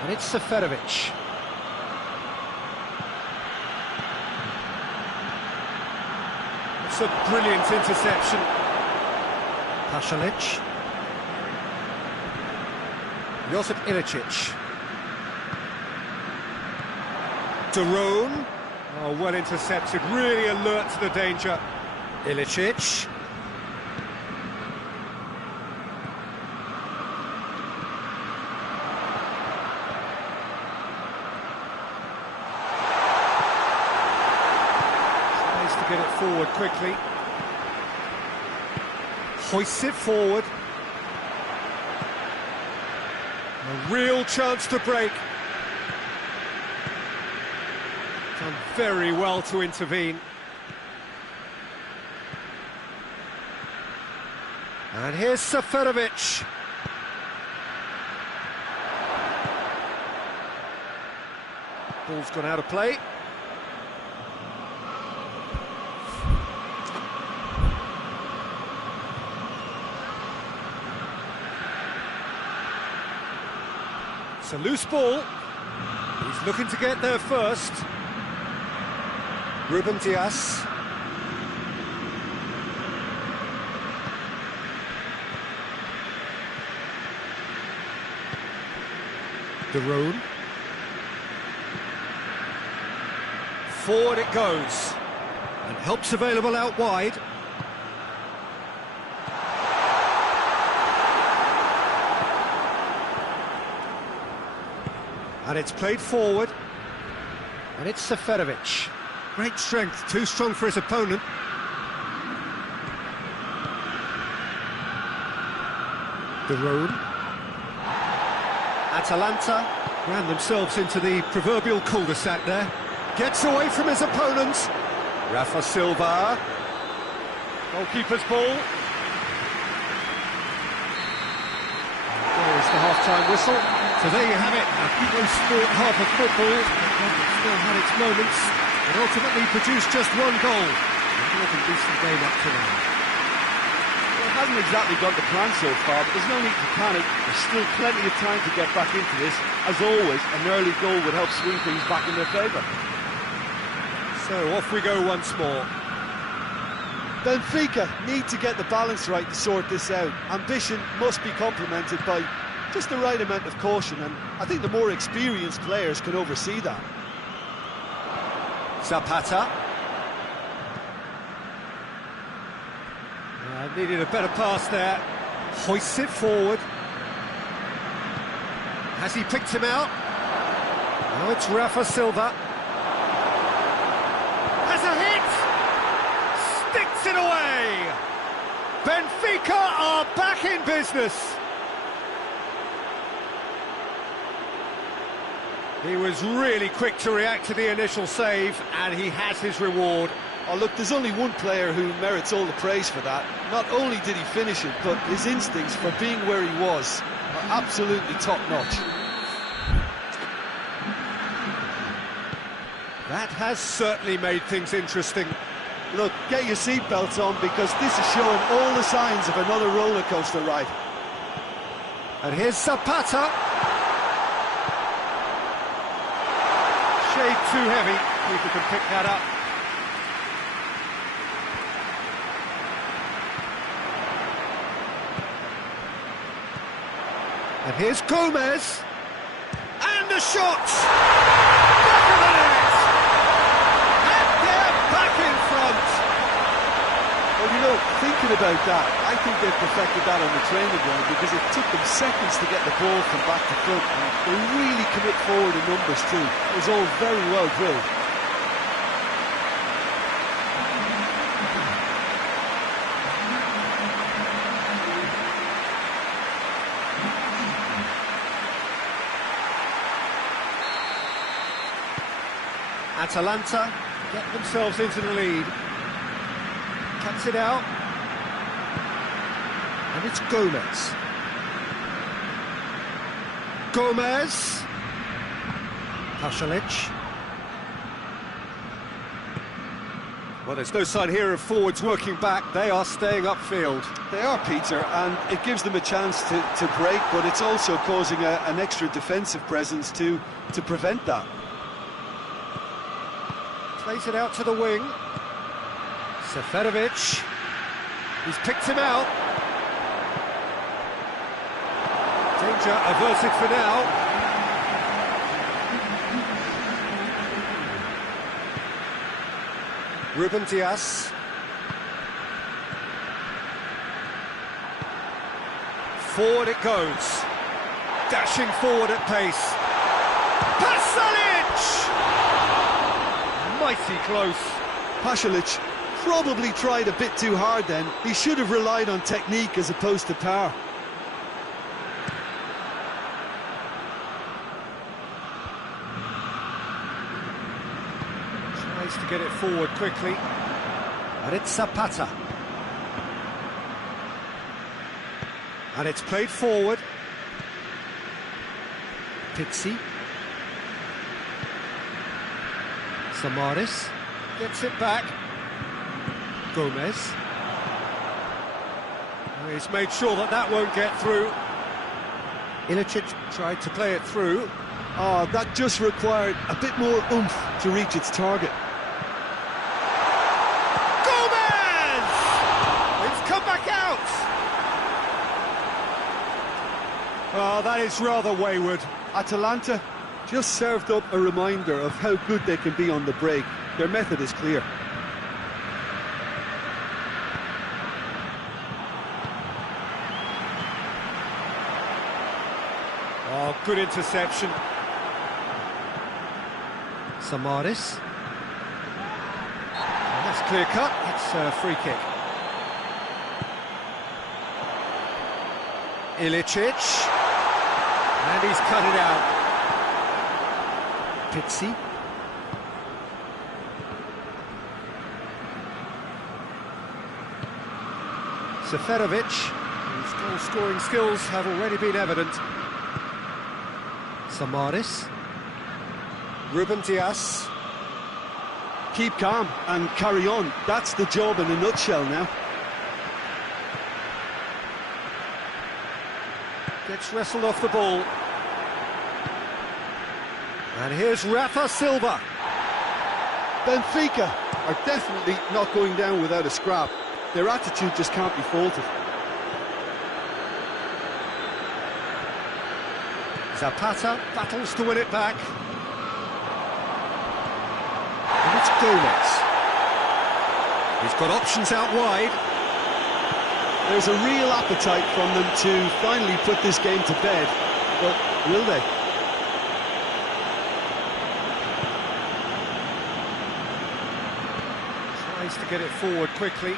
And it's Seferovic. It's a brilliant interception. Pasalic. Josip Ilicic. Daron. Oh, well intercepted, really alert to the danger. Ilicic. Tries to get it forward quickly. Hoists it forward. A real chance to break. Done very well to intervene. And here's Seferovic. Ball's gone out of play. It's a loose ball. He's looking to get there first. Ruben Dias. De Roon. Forward it goes. And help's available out wide. And it's played forward. And it's Seferovic. Great strength, too strong for his opponent. De Roon. Atalanta ran themselves into the proverbial cul-de-sac there. Gets away from his opponent. Rafa Silva. Goalkeeper's ball. There's the half-time whistle. So there you have it, a close-sport half of football. It still had its moments, but ultimately produced just one goal. A more than decent game up to now. Well, it hasn't exactly gone to plan so far, but there's no need to panic. There's still plenty of time to get back into this. As always, an early goal would help swing things back in their favour. So off we go once more. Benfica need to get the balance right to sort this out. Ambition must be complemented by just the right amount of caution, and I think the more experienced players can oversee that. Zapata. Needed a better pass there. Hoists it forward. Has he picked him out? Now it's Rafa Silva. Has a hit! Sticks it away! Benfica are back in business! He was really quick to react to the initial save, and he has his reward. Oh look, there's only one player who merits all the praise for that. Not only did he finish it, but his instincts for being where he was are absolutely top-notch. That has certainly made things interesting. Look, get your seatbelts on, because this is showing all the signs of another roller coaster ride. And here's Zapata. Shade too heavy. Keeper can pick that up. And here's Gomez. And the shot! Back of the net! And they're back in front! Well, you know, thinking about that, I think they've perfected that on the training ground, because it took them seconds to get the ball from back to front. And they really commit forward in numbers too. It was all very well drilled. Atalanta get themselves into the lead. Cuts it out. And it's Gomez. Gomez. Pasalic. Well, there's no sign here of forwards working back. They are staying upfield. They are, Peter, and it gives them a chance to break, but it's also causing an extra defensive presence to prevent that. Plays it out to the wing. Seferovic. He's picked him out. Danger averted for now. Ruben Dias. Forward it goes. Dashing forward at pace. Pasalic! Mighty close. Pasalic probably tried a bit too hard then. He should have relied on technique as opposed to power. Tries to get it forward quickly. And it's Zapata. And it's played forward. Pizzi. Samaris gets it back. Gomez. He's made sure that won't get through. Ilicic tried to play it through. Oh, that just required a bit more oomph to reach its target. Gomez! It's come back out! Oh, that is rather wayward. Atalanta just served up a reminder of how good they can be on the break. Their method is clear. Oh, good interception. Samaris. And that's clear cut. It's a free kick. Ilicic. And he's cut it out. Pizzi. Seferovic, whose goal-scoring skills have already been evident. Samaris. Ruben Dias. Keep calm and carry on. That's the job in a nutshell now. Gets wrestled off the ball. And here's Rafa Silva. Benfica are definitely not going down without a scrap. Their attitude just can't be faulted. Zapata battles to win it back. And it's Gomez. He's got options out wide. There's a real appetite from them to finally put this game to bed, but will they? Tries to get it forward quickly.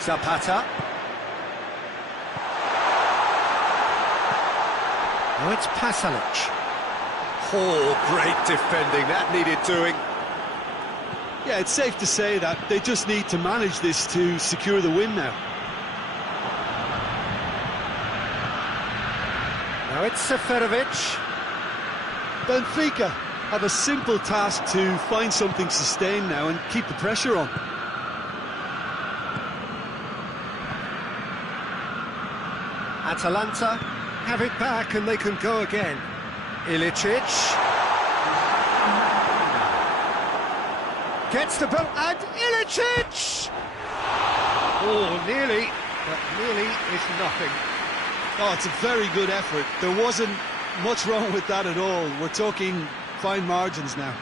Zapata. Now it's Pasalic. Oh, great defending, that needed doing. Yeah, it's safe to say that they just need to manage this to secure the win now. Now it's Seferovic. Benfica have a simple task to find something sustained now and keep the pressure on. Atalanta have it back and they can go again. Ilicic. Gets the ball and Ilicic! Oh, nearly, but nearly is nothing. Oh, it's a very good effort. There wasn't much wrong with that at all. We're talking fine margins now.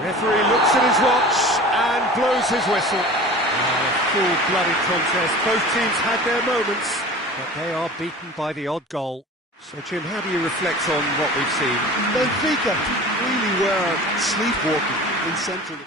Referee looks at his watch and blows his whistle. A full-blooded contest. Both teams had their moments, but they are beaten by the odd goal. So, Jim, how do you reflect on what we've seen? Benfica really were sleepwalking in central...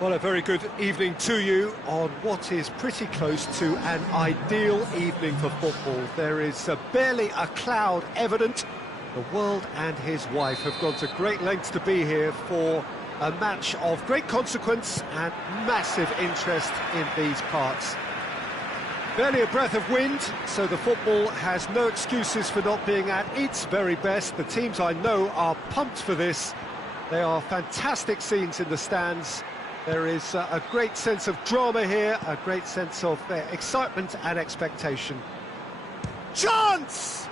Well, a very good evening to you on what is pretty close to an ideal evening for football. There is barely a cloud evident. The world and his wife have gone to great lengths to be here for a match of great consequence and massive interest in these parts. Barely a breath of wind, so the football has no excuses for not being at its very best. The teams I know are pumped for this. They are fantastic scenes in the stands. There is a great sense of drama here, a great sense of excitement and expectation. Chance!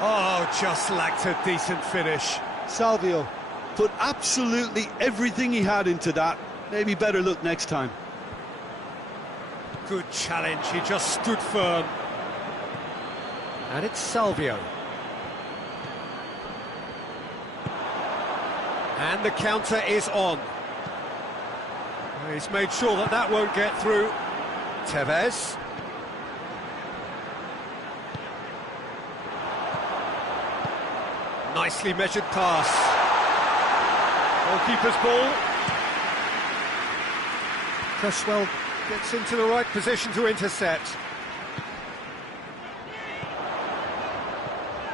Oh, just lacked a decent finish. Salvio put absolutely everything he had into that. Maybe better look next time. Good challenge, he just stood firm. And it's Salvio. And the counter is on. He's made sure that that won't get through. Tevez. Nicely measured pass. Goalkeeper's ball. Cresswell gets into the right position to intercept.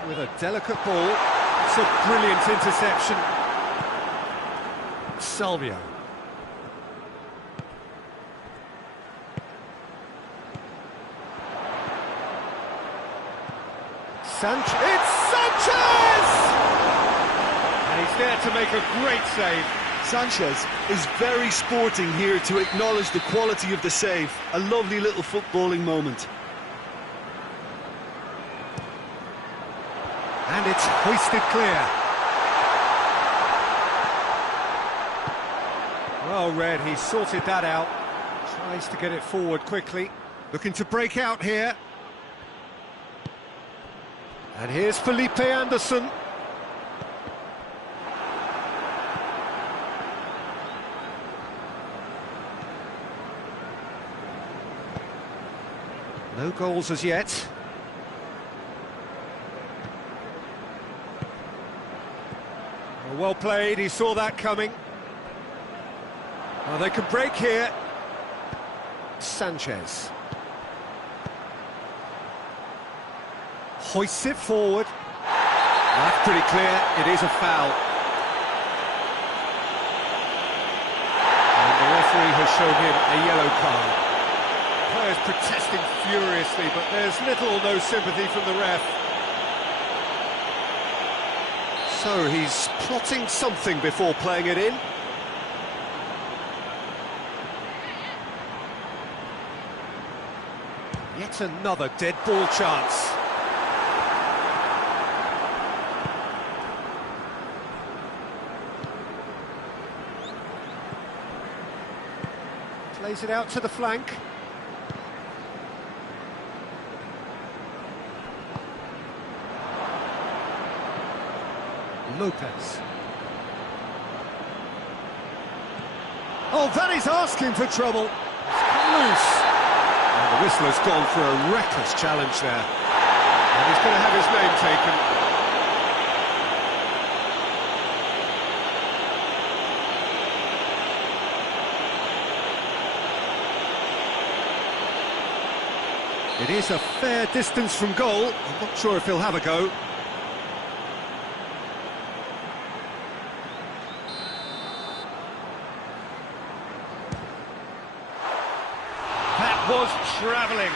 With a delicate ball. It's a brilliant interception. Salvio. It's Sanchez! And he's there to make a great save. Sanchez is very sporting here to acknowledge the quality of the save. A lovely little footballing moment. And it's hoisted clear. Well read, he sorted that out. Tries to get it forward quickly. Looking to break out here. And here's Felipe Anderson. No goals as yet. Well played, he saw that coming. Well, they can break here. Sanchez. Hoists it forward. That's pretty clear, it is a foul. And the referee has shown him a yellow card. Players protesting furiously, but there's little or no sympathy from the ref. So he's plotting something before playing it in. Yet another dead ball chance. Plays it out to the flank. Lopez. Oh, that is asking for trouble. It's loose. And the whistler's gone for a reckless challenge there. And he's going to have his name taken. It is a fair distance from goal. I'm not sure if he'll have a go. That was travelling.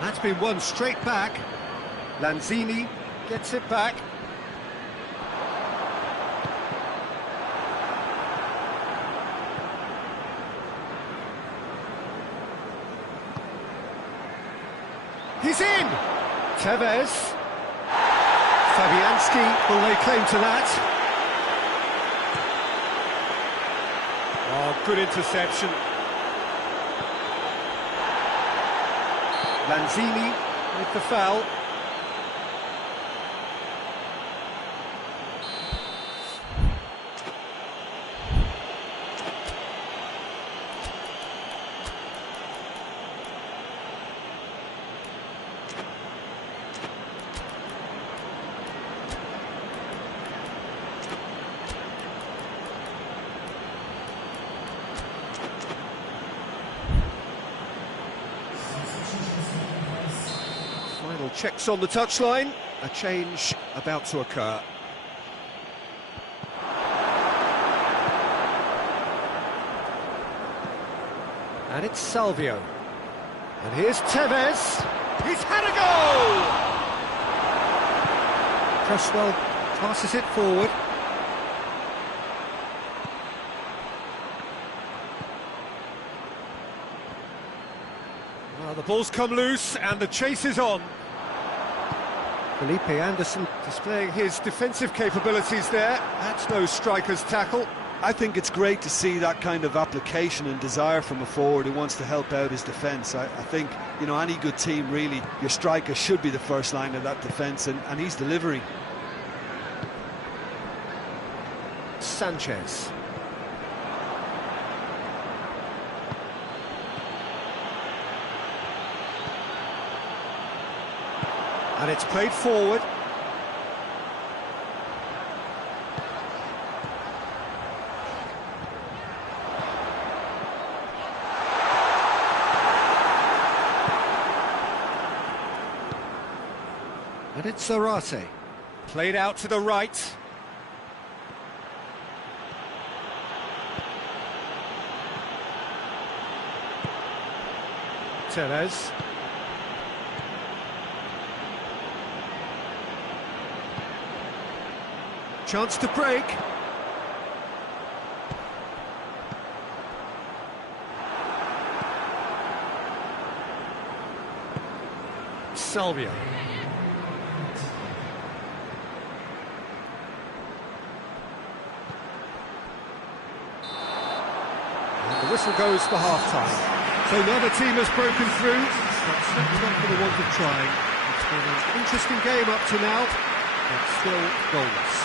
That's been won straight back. Lanzini gets it back. He's in! Tevez. Fabianski will lay claim to that. Oh, good interception. Lanzini with the foul. checks on the touchline, a change about to occur. And it's Salvio. And here's Tevez. He's had a goal! Cresswell passes it forward. Well, the ball's come loose and the chase is on. Felipe Anderson displaying his defensive capabilities there. That's no striker's tackle. I think it's great to see that kind of application and desire from a forward who wants to help out his defence. I think, you know, any good team, really, your striker should be the first line of that defence, and he's delivering. Sanchez. And it's played forward. And it's Zarate. Played out to the right. Tevez. Chance to break. Salvio. And the whistle goes for half-time. So another team has broken through, but certainly not for the want of trying. It's been an interesting game up to now, but still goalless.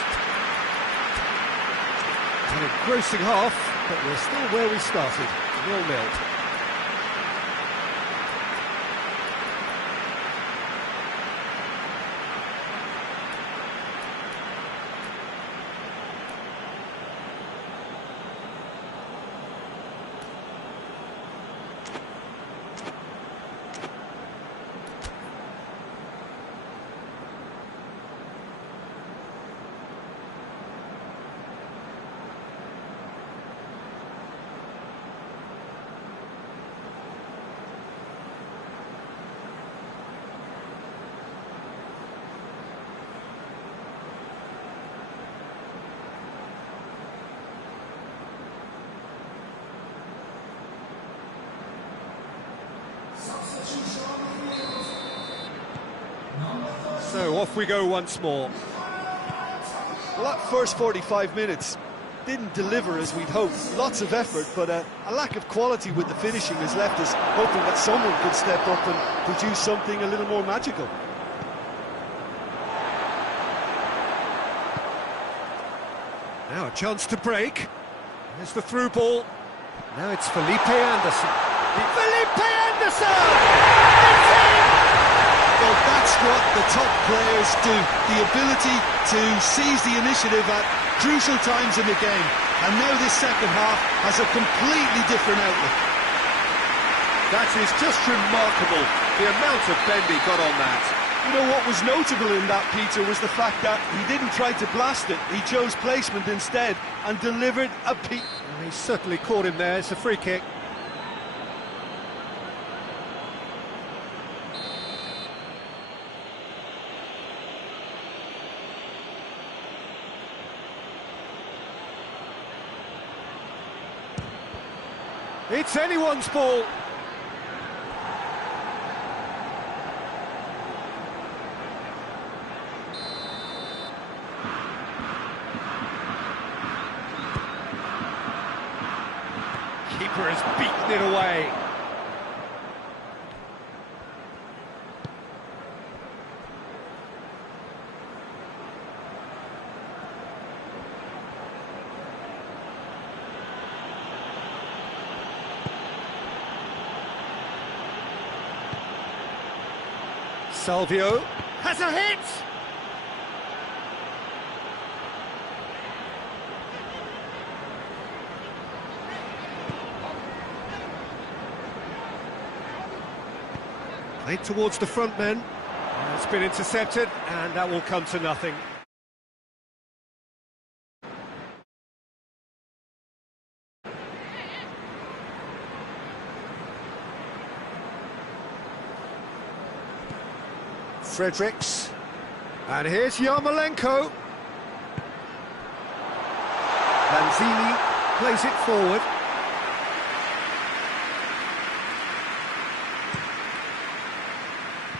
An engrossing half, but we're still where we started, 0-0. So off we go once more. Well, that first 45 minutes didn't deliver as we'd hoped. Lots of effort, but a lack of quality with the finishing has left us hoping that someone could step up and produce something a little more magical. Now a chance to break. There's the through ball. Now it's Felipe Anderson. Felipe Anderson! Well, that's what the top players do. The ability to seize the initiative at crucial times in the game. And now this second half has a completely different outlook. That is just remarkable, the amount of bend he got on that. You know, what was notable in that, Peter, was the fact that he didn't try to blast it. He chose placement instead and delivered a peak. He certainly caught him there. It's a free kick. It's anyone's ball. Keeper has beaten it away. Salvio has a hit! Played towards the front men. That's been intercepted, and that will come to nothing. Fredericks, and here's Yarmolenko. Lanzini plays it forward.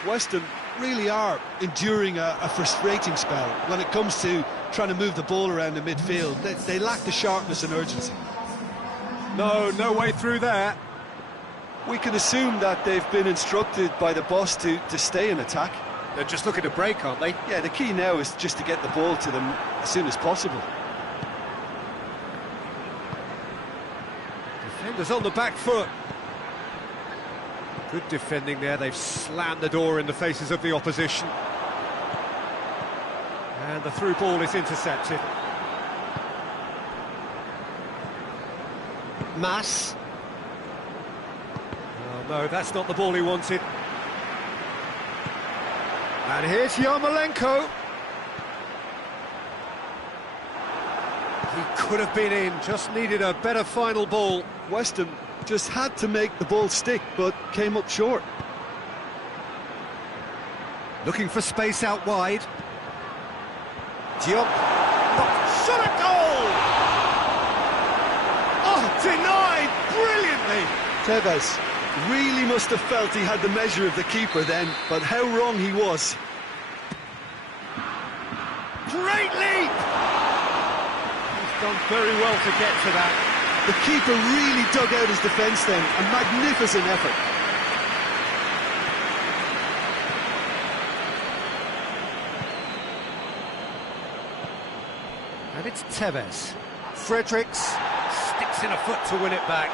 West Ham really are enduring a frustrating spell when it comes to trying to move the ball around the midfield. They lack the sharpness and urgency. No way through there. We can assume that they've been instructed by the boss to stay in attack. They're just looking to break, aren't they? Yeah, the key now is just to get the ball to them as soon as possible. Defenders on the back foot. Good defending there, they've slammed the door in the faces of the opposition. And the through ball is intercepted. Mass. Oh no, that's not the ball he wanted. And here's Yarmolenko. He could have been in, just needed a better final ball. West Ham just had to make the ball stick, but came up short. Looking for space out wide. Diop. Shot at goal! Oh, denied brilliantly! Tevez really must have felt he had the measure of the keeper then, but how wrong he was. Great leap! He's done very well to get to that. The keeper really dug out his defence then, a magnificent effort. And it's Tevez. Fredericks sticks in a foot to win it back.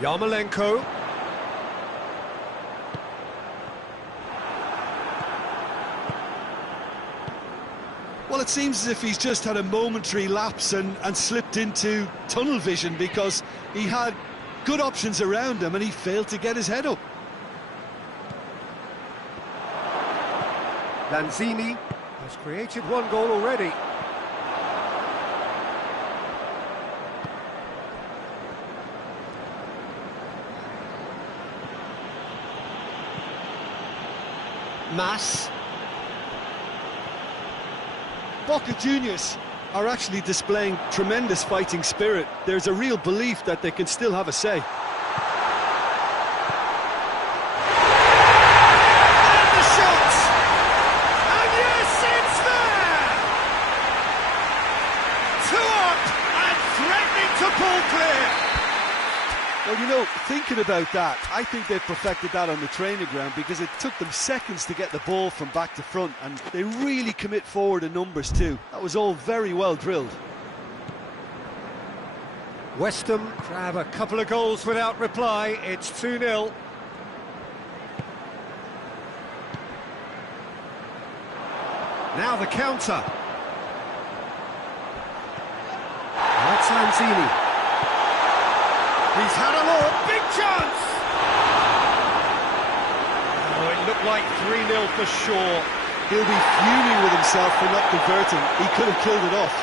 Yarmolenko. Well, it seems as if he's just had a momentary lapse and slipped into tunnel vision, because he had good options around him and he failed to get his head up. Lanzini has created one goal already. Mass. Boca Juniors are actually displaying tremendous fighting spirit. There's a real belief that they can still have a say. And the shot! And yes, it's there! 2 up and threatening to pull clear. Well, you know, thinking about that, I think they've perfected that on the training ground, because it took them seconds to get the ball from back to front, and they really commit forward in numbers too. That was all very well drilled. West Ham grab a couple of goals without reply. It's 2-0. Now the counter. That's Lanzini. He's had a look, big chance! Oh, it looked like 3-0 for sure. He'll be fuming with himself for not converting. He could have killed it off.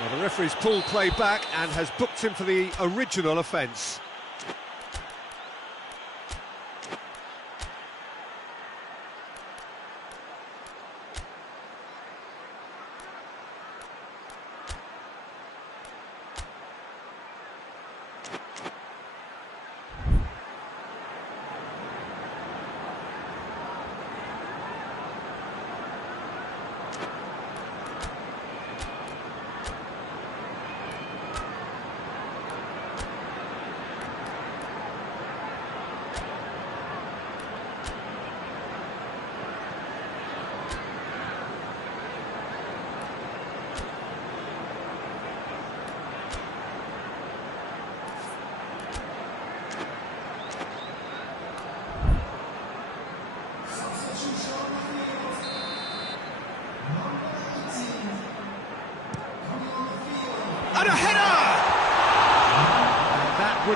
Well, the referee's pulled play back and has booked him for the original offence.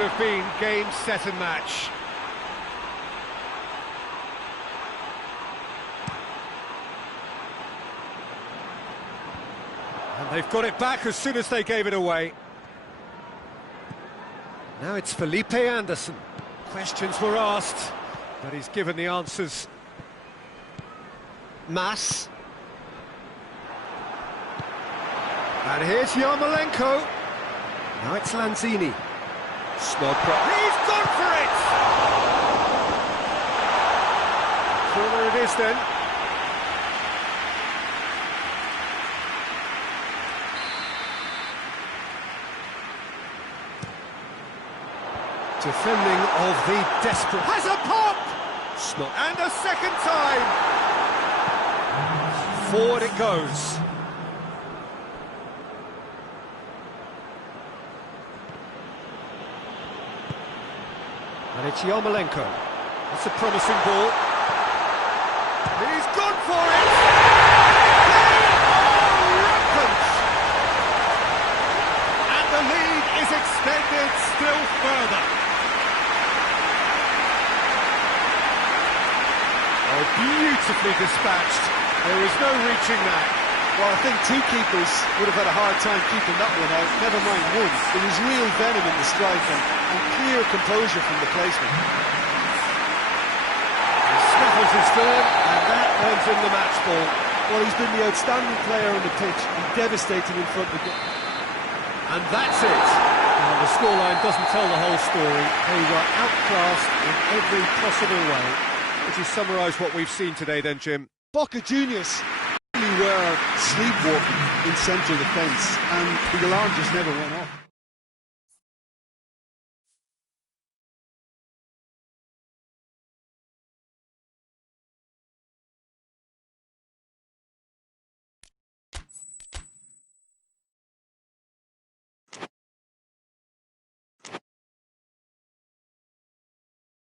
have been game, set and match. And they've got it back as soon as they gave it away. Now it's Felipe Anderson. Questions were asked, but he's given the answers. Mas. And here's Yarmolenko. Now it's Lanzini. Snodgrass. He's gone for it! Corner it is then. Defending of the desperate. Has a pop! And a second time! Forward it goes. And it's Yarmolenko. That's a promising ball. He's gone for it! Rampant! And the lead is extended still further. Oh, beautifully dispatched. There was no reaching that. Well, I think two keepers would have had a hard time keeping that one out, never mind one. There was real venom in the strike and clear composure from the placement. He snaffles his third, and that earns him the match ball. Well, he's been the outstanding player on the pitch and devastating in front of the goal. And that's it. Now, the scoreline doesn't tell the whole story. They were outclassed in every possible way. Would you summarise what we've seen today then, Jim? Boca Juniors were sleepwalking in central defence and the alarm just never went off.